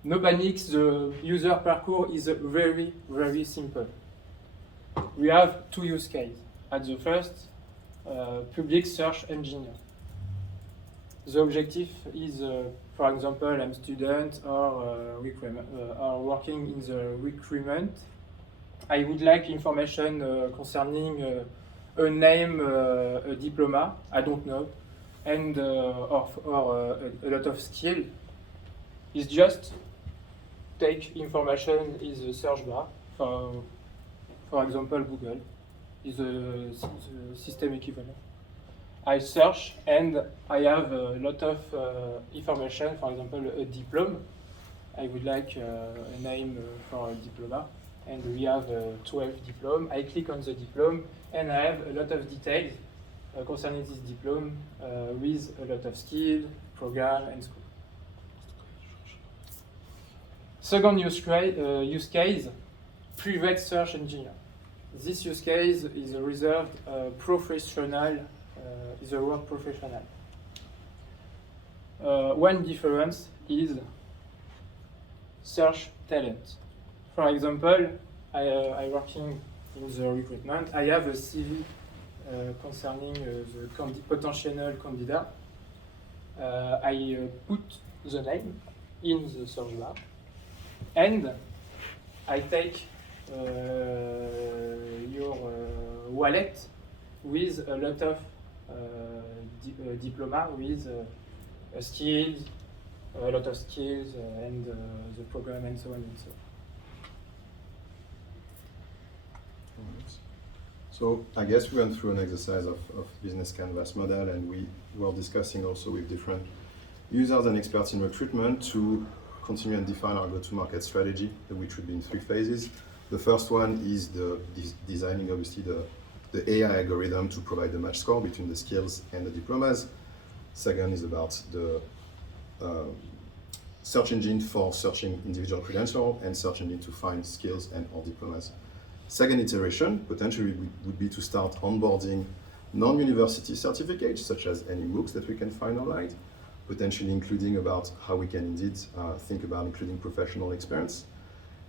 No panic, the user parcours is very, very simple. We have two use cases. At the first, public search engine. The objective is, for example, I'm a student or working in the recruitment. I would like information concerning a name, a diploma, I don't know, and or a lot of skill. It's just take information in the search bar. For example, Google is the system equivalent. I search and I have a lot of information, for example, a diploma. I would like a name for a diploma, and we have 12 diploma. I click on the diploma and I have a lot of details concerning this diploma with a lot of skill, program, and school. Second use case, private search engine. This use case is reserved professional, is the word professional. One difference is search talent. For example, I working in the recruitment. I have a CV concerning the potential candidate. I put the name in the search bar, and I take your wallet with a lot of diploma with skills, a lot of skills, and the program, and so on and so on. So I guess we went through an exercise of business canvas model, and we were discussing also with different users and experts in recruitment to continue and define our go-to-market strategy, which would be in 3 phases. The first one is designing, obviously, the AI algorithm to provide the match score between the skills and the diplomas. Second is about the search engine for searching individual credentials and search engine to find skills and or diplomas. Second iteration, potentially, would be to start onboarding non-university certificates, such as any MOOCs that we can find online, potentially including about how we can indeed think about including professional experience.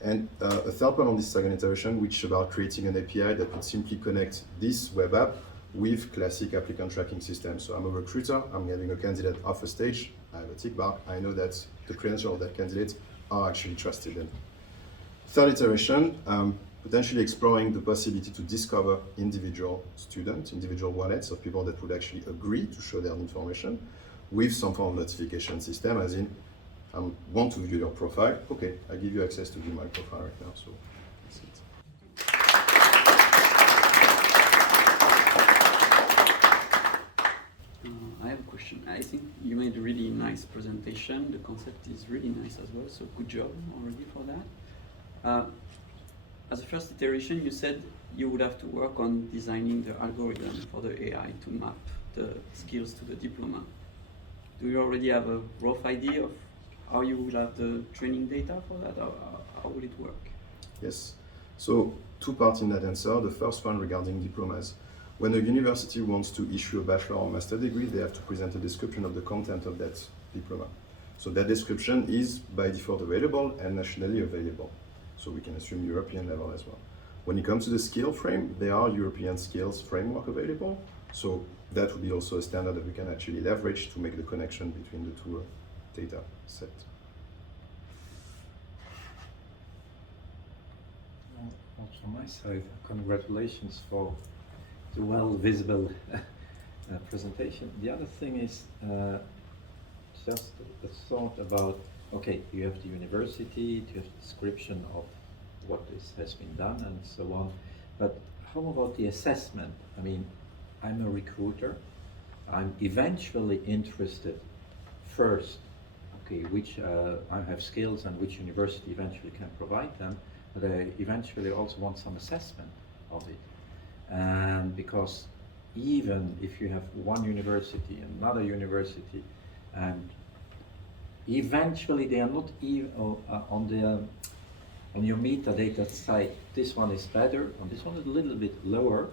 And a third one on this second iteration, which is about creating an API that would simply connect this web app with classic applicant tracking systems. So I'm a recruiter, I'm getting a candidate off a stage, I have a tick bar, I know that the credentials of that candidate are actually trusted in. Third iteration, potentially exploring the possibility to discover individual students, individual wallets of people that would actually agree to show their information with some form of notification system, as in, I want to view your profile, okay, I give you access to view my profile right now, so that's it. I have a question. I think you made a really nice presentation. The concept is really nice as well, so good job already for that. As a first iteration, you said you would have to work on designing the algorithm for the AI to map the skills to the diploma. Do you already have a rough idea of how you will have the training data for that, or how will it work? Yes. So, two parts in that answer. The first one regarding diplomas. When a university wants to issue a bachelor or master degree, they have to present a description of the content of that diploma. So that description is by default available and nationally available. So we can assume European level as well. When it comes to the skill frame, there are European skills framework available. So that would be also a standard that we can actually leverage to make the connection between the two data sets. From my side, congratulations for the well-visible presentation. The other thing is just a thought about, okay, you have the university, you have the description of what has been done and so on, but how about the assessment? I mean, I'm a recruiter, I'm eventually interested first, okay, which I have skills and which university eventually can provide them, but I eventually also want some assessment of it. And because even if you have one university, another university, and eventually they are not even on your metadata side, this one is better, and this one is a little bit lower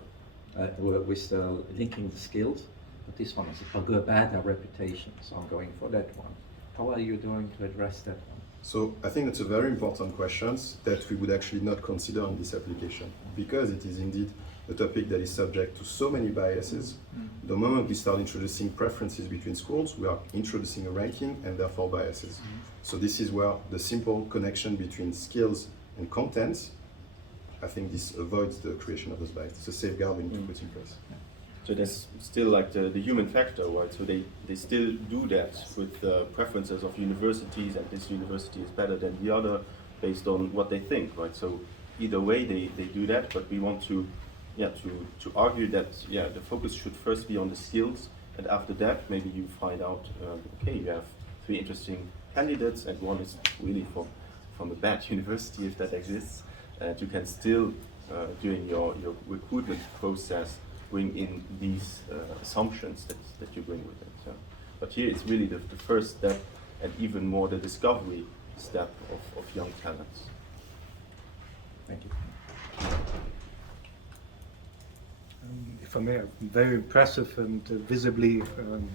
with linking the skills, but this one has a better reputation, so I'm going for that one. How are you going to address that one? So I think it's a very important question that we would actually not consider in this application, because it is indeed a topic that is subject to so many biases. The moment we start introducing preferences between schools, we are introducing a ranking and therefore biases. So this is where the simple connection between skills and contents, I think this avoids the creation of those biases. It's a safeguard we need to put in place. So there's still like the human factor, right? So they still do that with the preferences of universities, and this university is better than the other based on what they think, right? So either way they do that, but we want to argue that the focus should first be on the skills, and after that maybe you find out okay, you have 3 interesting candidates and one is really from a bad university, if that exists, and you can still during your recruitment process bring in these assumptions that you bring with it. So, but here it's really the first step, and even more the discovery step of young talents. Thank you. If I may, a very impressive and visibly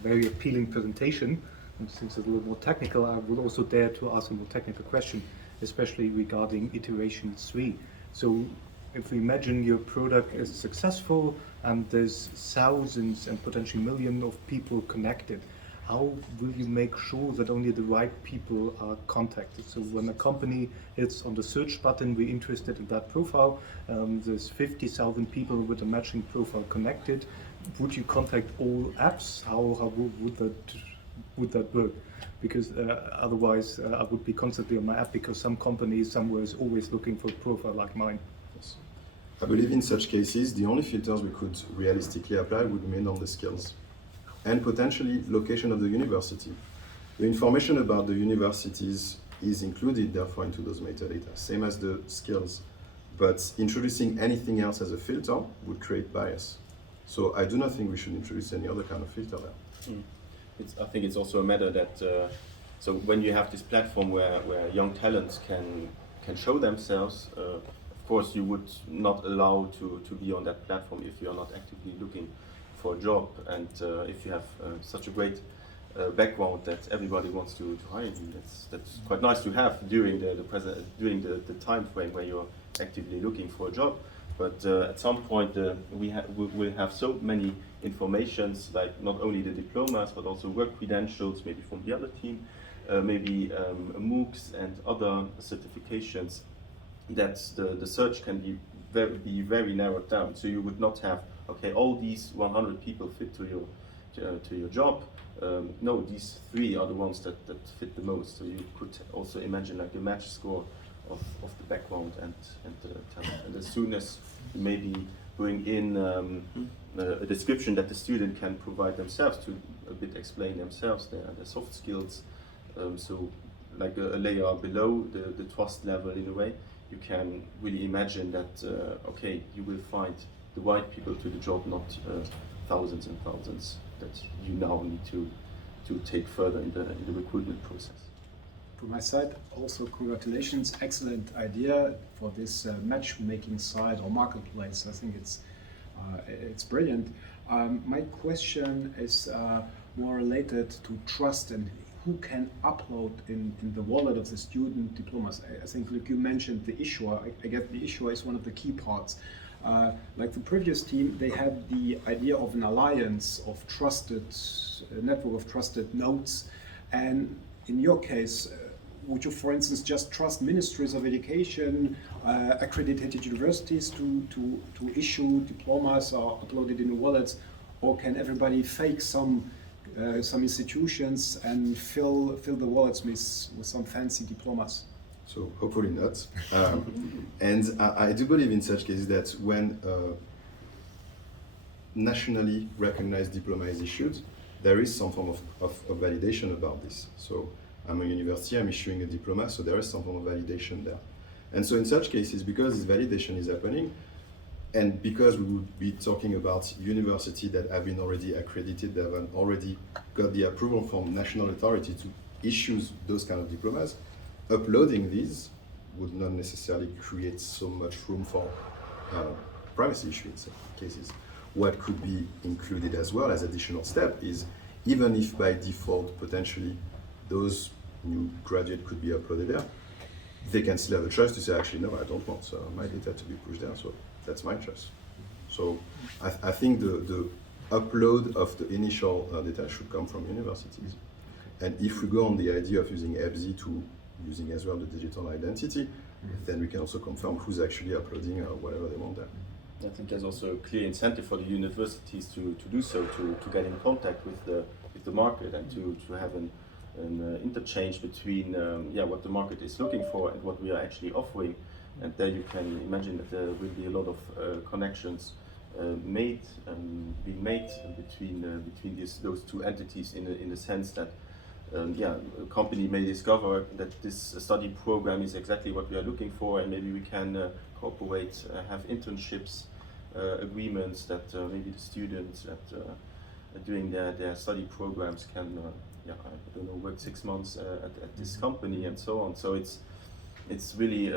very appealing presentation. And since it's a little more technical, I would also dare to ask a more technical question, especially regarding iteration 3. So if we imagine your product is successful and there's thousands and potentially millions of people connected, how will you make sure that only the right people are contacted? So when a company hits on the search button, we're interested in that profile, there's 50,000 people with a matching profile connected. Would you contact all apps? How would that work? Because otherwise I would be constantly on my app, because some company somewhere is always looking for a profile like mine. Yes. I believe in such cases, the only filters we could realistically apply would remain on the skills and potentially location of the university. The information about the universities is included therefore into those metadata, same as the skills. But introducing anything else as a filter would create bias. So I do not think we should introduce any other kind of filter there. I think it's also a matter that so when you have this platform where young talents can show themselves, of course you would not allow to be on that platform if you are not actively looking for a job, and if you have such a great background that everybody wants to hire you. That's quite nice to have during the time frame where you're actively looking for a job. But at some point, we will have so many informations, like not only the diplomas, but also work credentials, maybe from the other team, maybe MOOCs and other certifications, that the search can be very narrowed down. So you would not have, okay, all these 100 people fit to your job. No, these 3 are the ones that fit the most. So you could also imagine like a match score of the background and the talent. And as soon as you maybe bring in a description that the student can provide themselves to a bit explain themselves, their soft skills, so like a layer below the trust level in a way, you can really imagine that, okay, you will find the right people to the job, not thousands and thousands that you now need to take further in the recruitment process. From my side, also congratulations, excellent idea for this matchmaking site or marketplace. I think it's brilliant. My question is more related to trust and who can upload in the wallet of the student diplomas. I think like you mentioned the issuer. I guess the issuer is one of the key parts. Like the previous team, they had the idea of an alliance of trusted, a network of trusted nodes. And in your case, would you, for instance, just trust ministries of education, accredited universities to issue diplomas or upload it in the wallets, or can everybody fake some institutions and fill the wallets with some fancy diplomas? So hopefully not. And I do believe in such cases that when nationally recognized diploma is issued, there is some form of validation about this. So I'm a university, I'm issuing a diploma, so there is some form of validation there. And so in such cases, because this validation is happening, and because we would be talking about universities that have been already accredited, that have already got the approval from national authority to issue those kind of diplomas, uploading these would not necessarily create so much room for privacy issues in some cases. What could be included as well as additional step is, even if by default potentially those new graduates could be uploaded there, they can still have a choice to say, actually, no, I don't want my data to be pushed there, so that's my choice. So I think the upload of the initial data should come from universities. And if we go on the idea of using EBSI to using as well the digital identity, then we can also confirm who's actually uploading whatever they want there. I think there's also a clear incentive for the universities to do so, to get in contact with the market and to have an interchange between what the market is looking for and what we are actually offering. And there you can imagine that there will be a lot of connections being made between those two entities in the sense that a company may discover that this study program is exactly what we are looking for, and maybe we can cooperate, have internships, agreements that maybe the students that doing their study programs can work 6 months at this company and so on. So it's really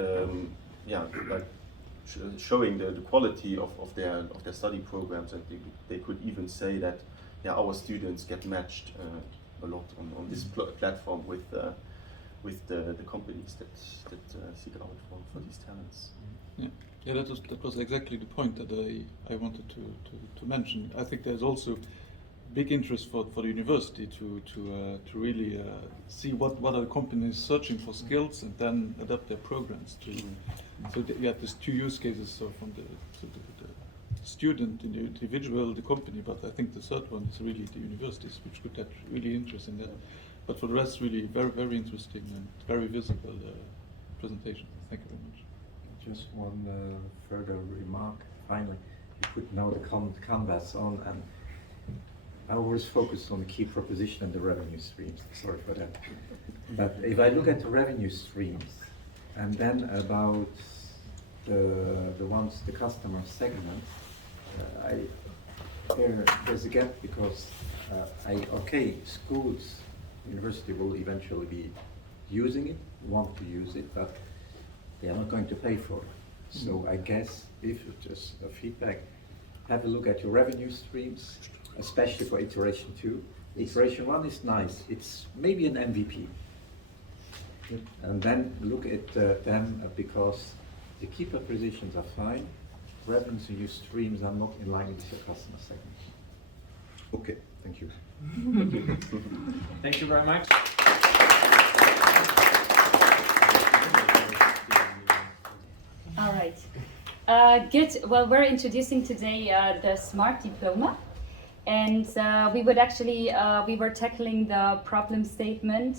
like showing the quality of their study programs, and they could even say that our students get matched a lot on this platform with the companies that seek out for these talents. Yeah, that was exactly the point that I wanted to mention. I think there's also big interest for the university to really see what are the companies searching for skills and then adapt their programs to. So we have these 2 use cases, so from the student, the individual, the company, but I think the third one is really the universities, which could have really interest in that. But for the rest, really very interesting and very visible presentation. Thank you very much. Just one further remark. Finally, you put now the canvas on, and I always focus on the key proposition and the revenue streams. Sorry for that. But if I look at the revenue streams, and then about the customer segment, there's a gap because schools, university will eventually be using it, want to use it, but they are not going to pay for it. So I guess, if just a feedback, have a look at your revenue streams, especially for iteration 2. Iteration 1 is nice, it's maybe an MVP. And then look at them because the key propositions are fine, revenue streams are not in line with your customer segment. Okay, thank you. Thank you very much. All right. Good. Well, we're introducing today the Smart Diploma. And we would actually, we were tackling the problem statement,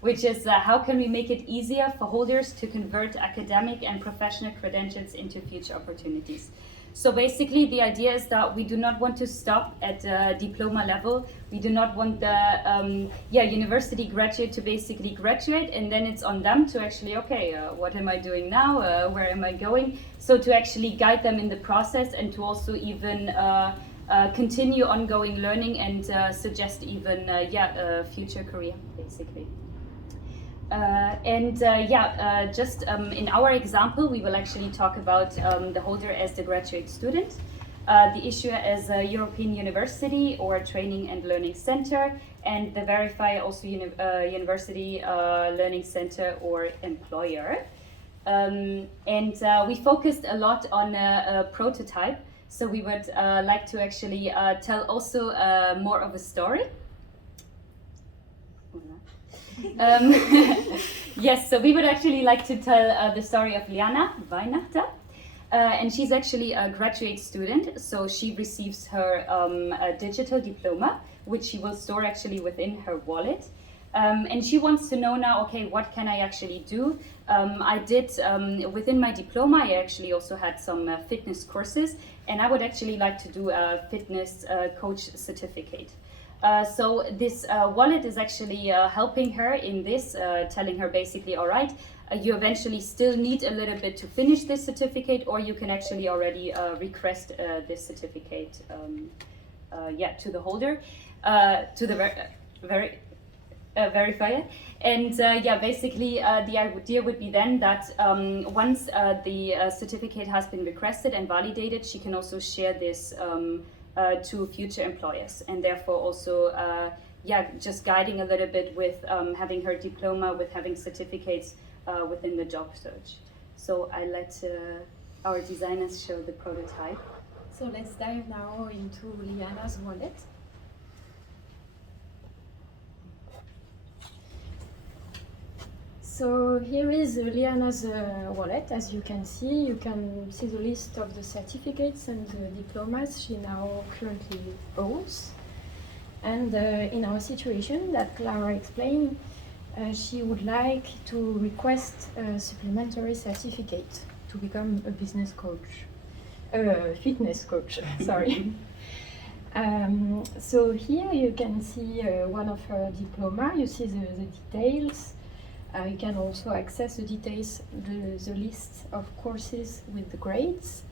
which is how can we make it easier for holders to convert academic and professional credentials into future opportunities. So basically the idea is that we do not want to stop at diploma level. We do not want the university graduate to basically graduate and then it's on them to actually, okay, what am I doing now? Where am I going? So to actually guide them in the process and to also even continue ongoing learning and suggest even a future career basically. Just in our example, we will actually talk about the holder as the graduate student, the issuer as a European university or training and learning center, and the verifier also university, learning center or employer. We focused a lot on a prototype, so we would like to actually tell also more of a story. Yes, so we would actually like to tell the story of Liana Weihnachter. And she's actually a graduate student, so she receives her a digital diploma, which she will store actually within her wallet. And she wants to know now, okay, what can I actually do? I did, within my diploma, I actually also had some fitness courses, and I would actually like to do a fitness coach certificate. So this wallet is actually helping her in this, telling her basically, all right, you eventually still need a little bit to finish this certificate, or you can actually already request this certificate to the holder, to the verifier. And basically the idea would be then that once the certificate has been requested and validated, she can also share this to future employers, and therefore also just guiding a little bit with having her diploma, with having certificates within the job search. So I let our designers show the prototype. So let's dive now into Liana's wallet. So here is Liana's wallet. As you can see the list of the certificates and the diplomas she now currently owns. And in our situation that Clara explained, she would like to request a supplementary certificate to become a business coach, fitness coach, sorry. So here you can see one of her diploma. You see the details. You can also access the details, the list of courses with the grades.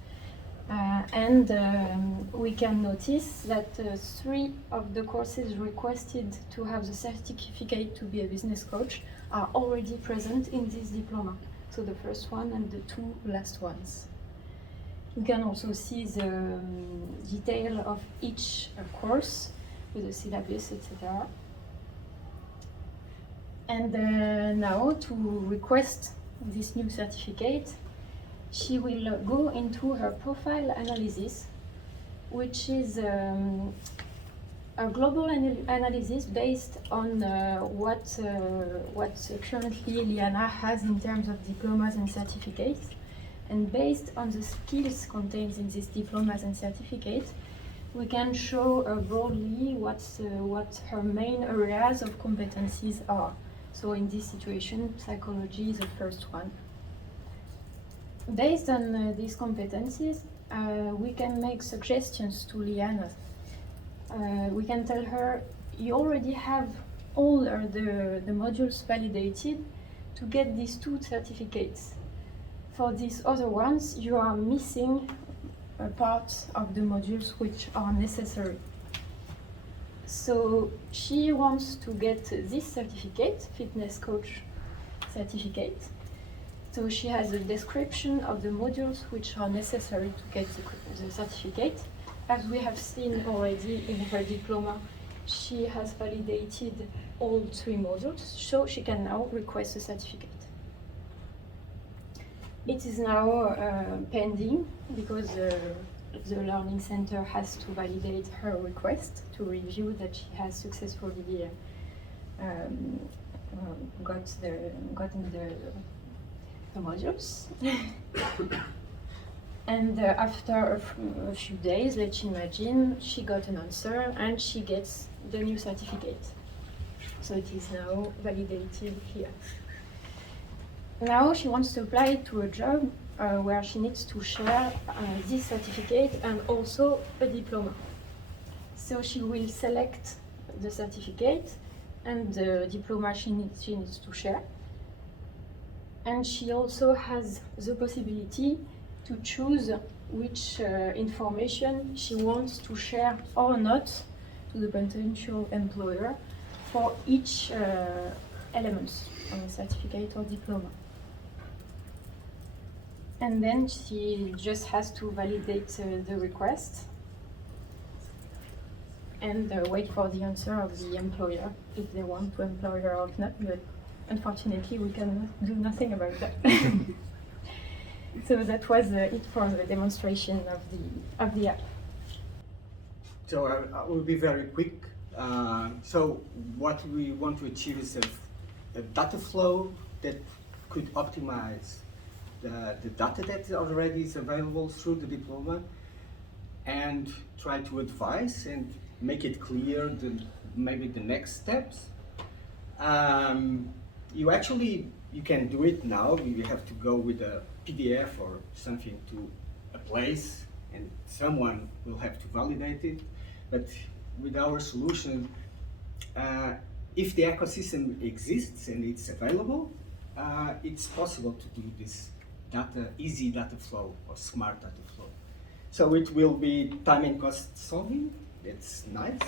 We can notice that 3 of the courses requested to have the certificate to be a business coach are already present in this diploma. So the first one and the 2 last ones. You can also see the detail of each course with the syllabus, etc. And now to request this new certificate, she will go into her profile analysis, which is a global analysis based on what currently Liana has in terms of diplomas and certificates. And based on the skills contained in these diplomas and certificates, we can show broadly what her main areas of competencies are. So in this situation, psychology is the first one. Based on these competencies, we can make suggestions to Liana. We can tell her, you already have all the modules validated to get these 2 certificates. For these other ones, you are missing a part of the modules which are necessary. So she wants to get this certificate, fitness coach certificate. So she has a description of the modules which are necessary to get the certificate. As we have seen already in her diploma, she has validated all 3 modules, so she can now request a certificate. It is now pending because the Learning Center has to validate her request to review that she has successfully gotten the modules. And after a few days, let's imagine, she got an answer and she gets the new certificate. So it is now validated here. Now she wants to apply to a job where she needs to share this certificate and also a diploma. So she will select the certificate and the diploma she needs to share. And she also has the possibility to choose which information she wants to share or not to the potential employer for each element on the certificate or diploma. And then she just has to validate the request and wait for the answer of the employer if they want to employ her or not, but unfortunately we can do nothing about that. So that was it for the demonstration of the app. So I will be very quick. So what we want to achieve is a data flow that could optimize the data that already is available through the diploma and try to advise and make it clear maybe the next steps. You can do it now. You have to go with a PDF or something to a place and someone will have to validate it. But with our solution, if the ecosystem exists and it's available, it's possible to do this easy data flow or smart data flow. So it will be time and cost solving. That's nice.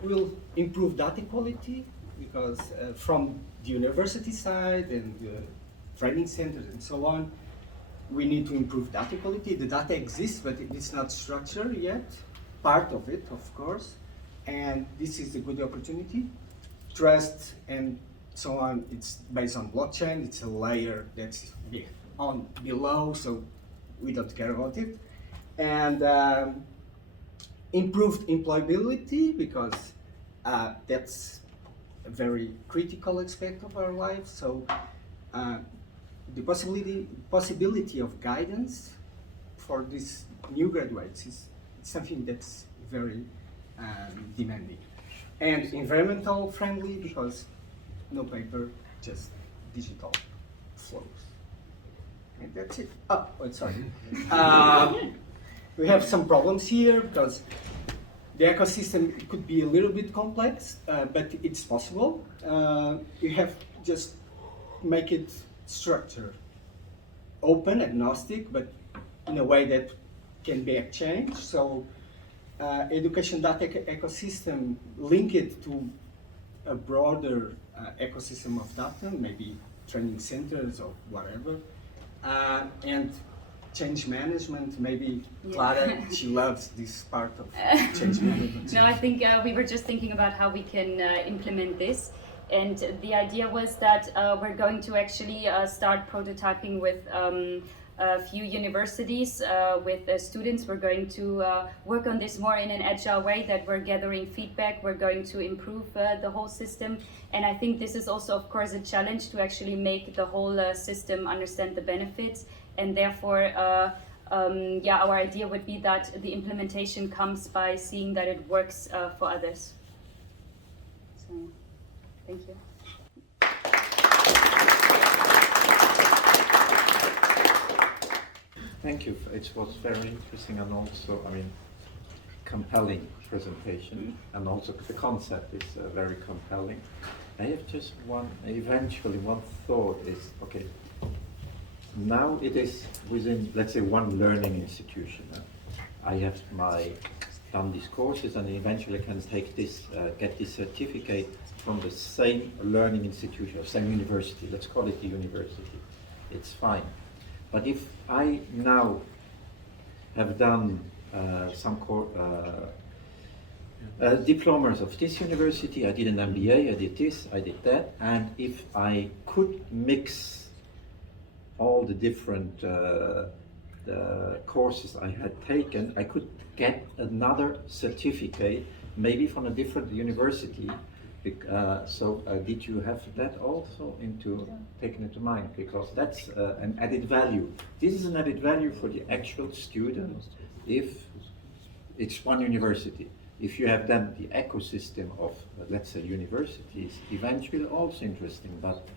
We'll improve data quality because from the university side and the training centers and so on, we need to improve data quality. The data exists, but it's not structured yet. Part of it, of course, and this is a good opportunity. Trust and so on, it's based on blockchain. It's a layer that's below, so we don't care about it. And improved employability, because that's a very critical aspect of our life. So the possibility of guidance for these new graduates is something that's very demanding. And environmental friendly, because no paper, just digital flows. And that's it. Oh, sorry. We have some problems here because the ecosystem could be a little bit complex, but it's possible. You have just make it structured, open, agnostic, but in a way that can be exchanged. So education data ecosystem, link it to a broader ecosystem of data, maybe training centers or whatever, and change management, maybe Clara, she loves this part of change management. No, I think we were just thinking about how we can implement this. And the idea was that we're going to actually start prototyping with a few universities, with students. We're going to work on this more in an agile way, that we're gathering feedback, we're going to improve the whole system. And I think this is also, of course, a challenge to actually make the whole system understand the benefits. And therefore, our idea would be that the implementation comes by seeing that it works for others. So, thank you. Thank you. It was very interesting and also, compelling presentation, and also the concept is very compelling. I have just one thought is, okay, now it is within, let's say, one learning institution. I have done these courses and eventually can take this, get this certificate from the same learning institution, same university, let's call it the university. It's fine. But if I now have done some diplomas of this university, I did an MBA, I did this, I did that, and if I could mix the different the courses I had taken, I could get another certificate, maybe from a different university. Did you have that also taken into mind? Because that's an added value. This is an added value for the actual student if it's one university. If you have then the ecosystem of, let's say, universities, eventually also interesting. But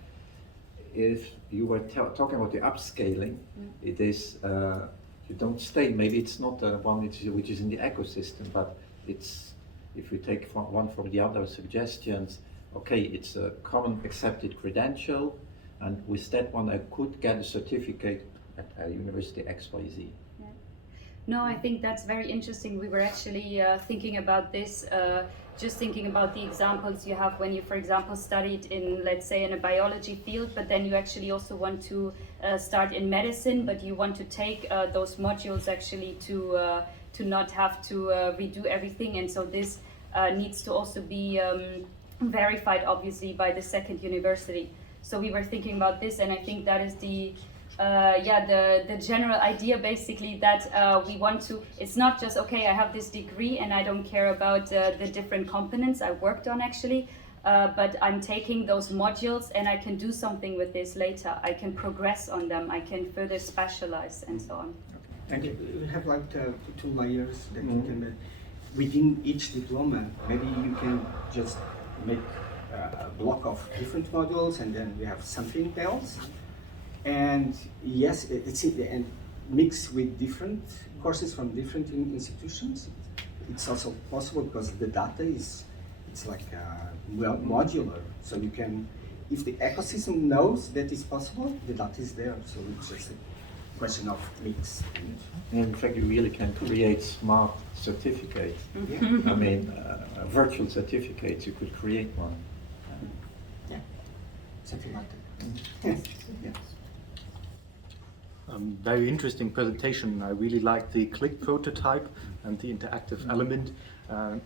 if you were talking about the upscaling, it is, you don't stay, maybe it's not one which is in the ecosystem, but it's, if we take one from the other suggestions, okay, it's a common accepted credential, and with that one I could get a certificate at University XYZ. Yeah. No, I think that's very interesting. We were actually thinking about this, just thinking about the examples you have when you, for example, studied in, let's say, in a biology field, but then you actually also want to start in medicine, but you want to take those modules actually to not have to redo everything, and so this needs to also be verified, obviously, by the second university. So we were thinking about this, and I think that is the general idea, basically, that we want to. It's not just okay, I have this degree and I don't care about the different components I worked on actually, but I'm taking those modules and I can do something with this later. I can progress on them. I can further specialize and so on. And you have like two layers that you can, within each diploma, maybe you can just make a block of different modules and then we have something else. And yes, it's and mixed with different courses from different institutions. It's also possible because the data it's like modular. So you can, if the ecosystem knows that it's possible, the data is there. So it's just a question of mix. And in fact, you really can create smart certificates. Yeah. I mean, virtual certificates, you could create one. Yeah, something like that. Yes. Very interesting presentation. I really like the click prototype and the interactive element.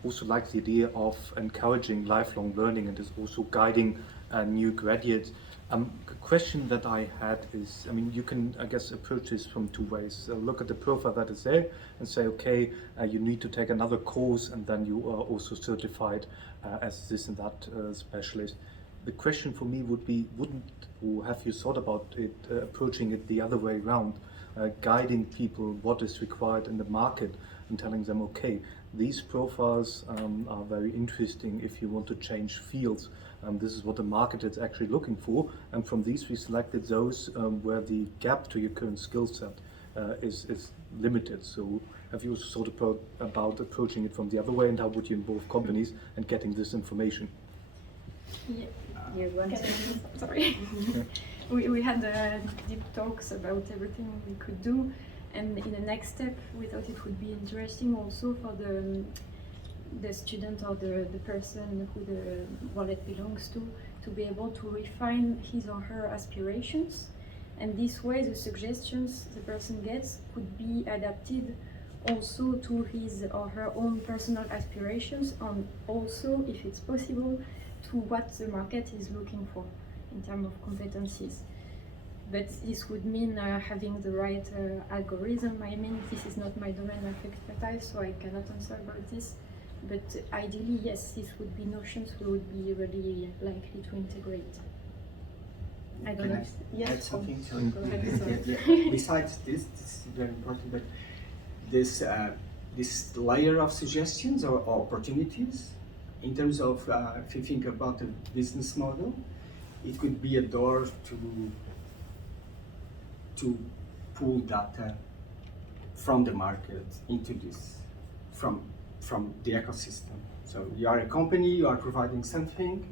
Also like the idea of encouraging lifelong learning and is also guiding new graduates. A question that I had is, I mean, you can, I guess, approach this from two ways. Look at the profile that is there and say, okay, you need to take another course and then you are also certified as this and that specialist. The question for me would be, or have you thought about it, approaching it the other way around, guiding people what is required in the market and telling them, okay, these profiles are very interesting if you want to change fields. This is what the market is actually looking for, and from these we selected those where the gap to your current skill set is limited. So have you thought about approaching it from the other way, and how would you involve companies and getting this information? Yeah. Sorry. We had deep talks about everything we could do, and in the next step we thought it would be interesting also for the student or the person who the wallet belongs to be able to refine his or her aspirations, and this way the suggestions the person gets could be adapted also to his or her own personal aspirations, and also, if it's possible, to what the market is looking for in terms of competencies. But this would mean having the right algorithm. I mean, this is not my domain of expertise, so I cannot answer about this. But ideally, yes, this would be notions we would be really likely to integrate. I don't know. Yes, add something? go ahead. Yeah. Besides this is very important, but this layer of suggestions or opportunities, in terms of if you think about the business model, it could be a door to pull data from the market into this, from the ecosystem. So you are a company, you are providing something,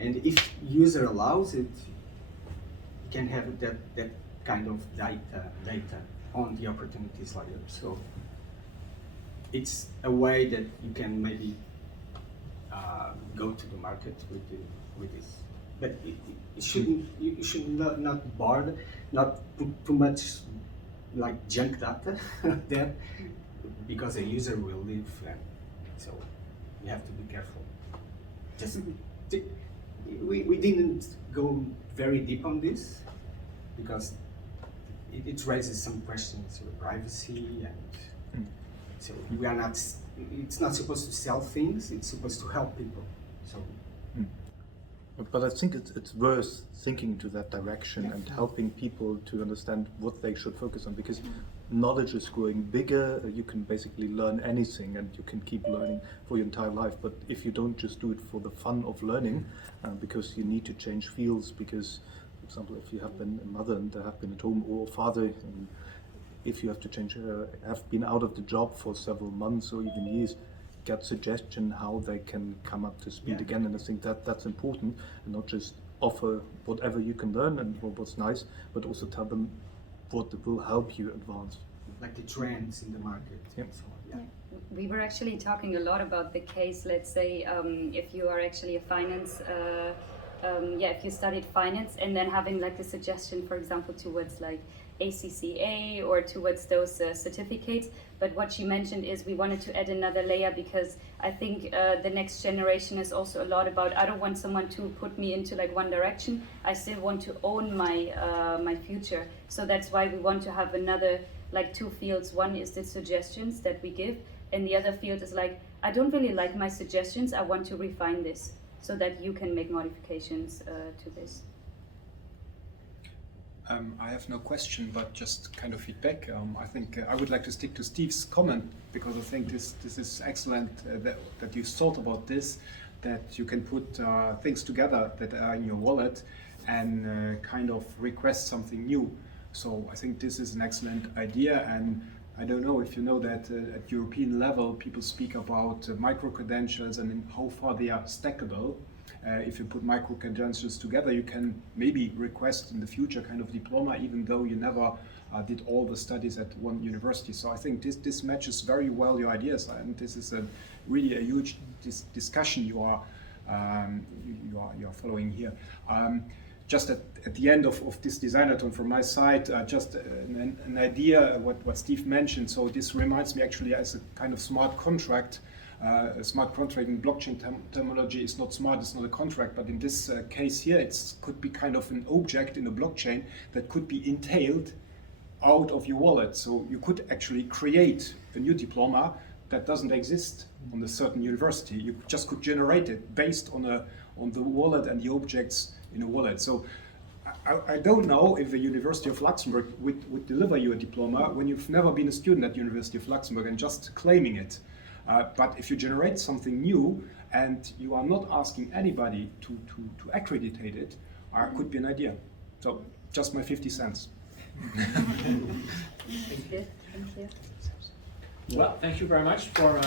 and if user allows it, you can have that kind of data on the opportunities layer. So it's a way that you can maybe go to the market with this. But it shouldn't, you should not bother, not put too much like junk data there, because a user will leave, so you have to be careful. Just we didn't go very deep on this because it raises some questions with privacy, and so we are not. It's not supposed to sell things. It's supposed to help people. So. But I think it's worth thinking to that direction and helping people to understand what they should focus on, because knowledge is growing bigger. You can basically learn anything and you can keep learning for your entire life. But if you don't just do it for the fun of learning, because you need to change fields, because, for example, if you have been a mother and have been at home, or father, if you have to change, have been out of the job for several months or even years, get suggestion how they can come up to speed again. And I think that's important, and not just offer whatever you can learn and what's nice, but also tell them what will help you advance. Like the trends in the market. Yep. And so on, We were actually talking a lot about the case, let's say, if you are actually a finance, if you studied finance, and then having like a suggestion, for example, towards like ACCA or towards those certificates. But what she mentioned is we wanted to add another layer, because I think the next generation is also a lot about, I don't want someone to put me into like one direction. I still want to own my future. So that's why we want to have another like two fields. One is the suggestions that we give, and the other field is like, I don't really like my suggestions. I want to refine this so that you can make modifications to this. I have no question, but just kind of feedback. I think I would like to stick to Steve's comment, because I think this is excellent that you thought about this, that you can put things together that are in your wallet and kind of request something new. So I think this is an excellent idea, and I don't know if you know that at European level people speak about micro-credentials and how far they are stackable. If you put micro-credentials together, you can maybe request in the future kind of diploma, even though you never did all the studies at one university. So I think this matches very well your ideas, and this is really a huge discussion you are following here. Just at the end of this designathon from my side, just an idea what Steve mentioned. So this reminds me actually as a kind of smart contract. A smart contract in blockchain terminology is not smart, it's not a contract, but in this case here, it could be kind of an object in a blockchain that could be entailed out of your wallet. So you could actually create a new diploma that doesn't exist on a certain university. You just could generate it based on the wallet and the objects in a wallet. So I don't know if the University of Luxembourg would deliver you a diploma when you've never been a student at the University of Luxembourg and just claiming it. But if you generate something new and you are not asking anybody to accreditate it, could be an idea. So just my 50 cents. Thank you. Well, thank you very much for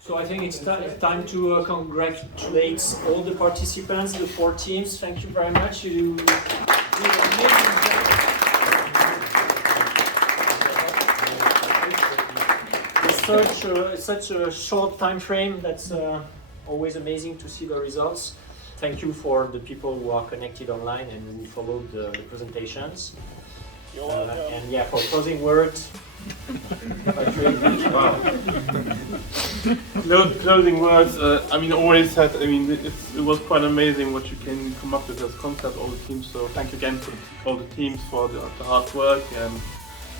So I think it's time to congratulate all the participants, the 4 teams. Thank you very much. You did an amazing job. Such a short time frame, that's always amazing to see the results. Thank you for the people who are connected online and who followed the presentations. And yeah, for closing words. Closing words. It was quite amazing what you can come up with as concept, all the teams. So thank you again for all the teams for the hard work and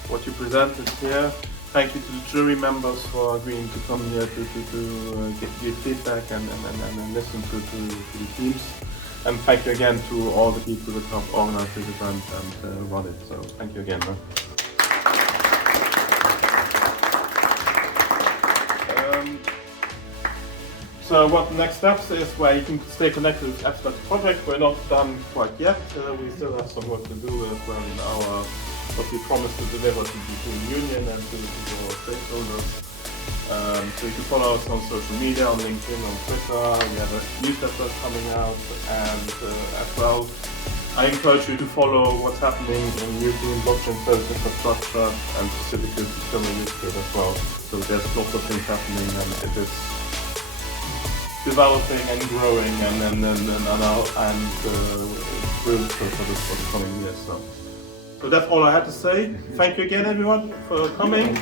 what you presented here. Thank you to the jury members for agreeing to come here to give feedback and listen to the teams. And thank you again to all the people that helped organize this event and run it. So thank you again. So what the next steps is, where you can stay connected with EBSILUX project. We're not done quite yet. We still have some work to do as well in what we promised to deliver to the union and to our stakeholders. So you can follow us on social media, on LinkedIn, on Twitter. We have a newsletter coming out, and as well, I encourage you to follow what's happening in European blockchain service infrastructure and specifically the Diploma Use Case as well. So there's lots of things happening, and it is developing and growing, and will for the coming years. So that's all I had to say. Thank you again, everyone, for coming.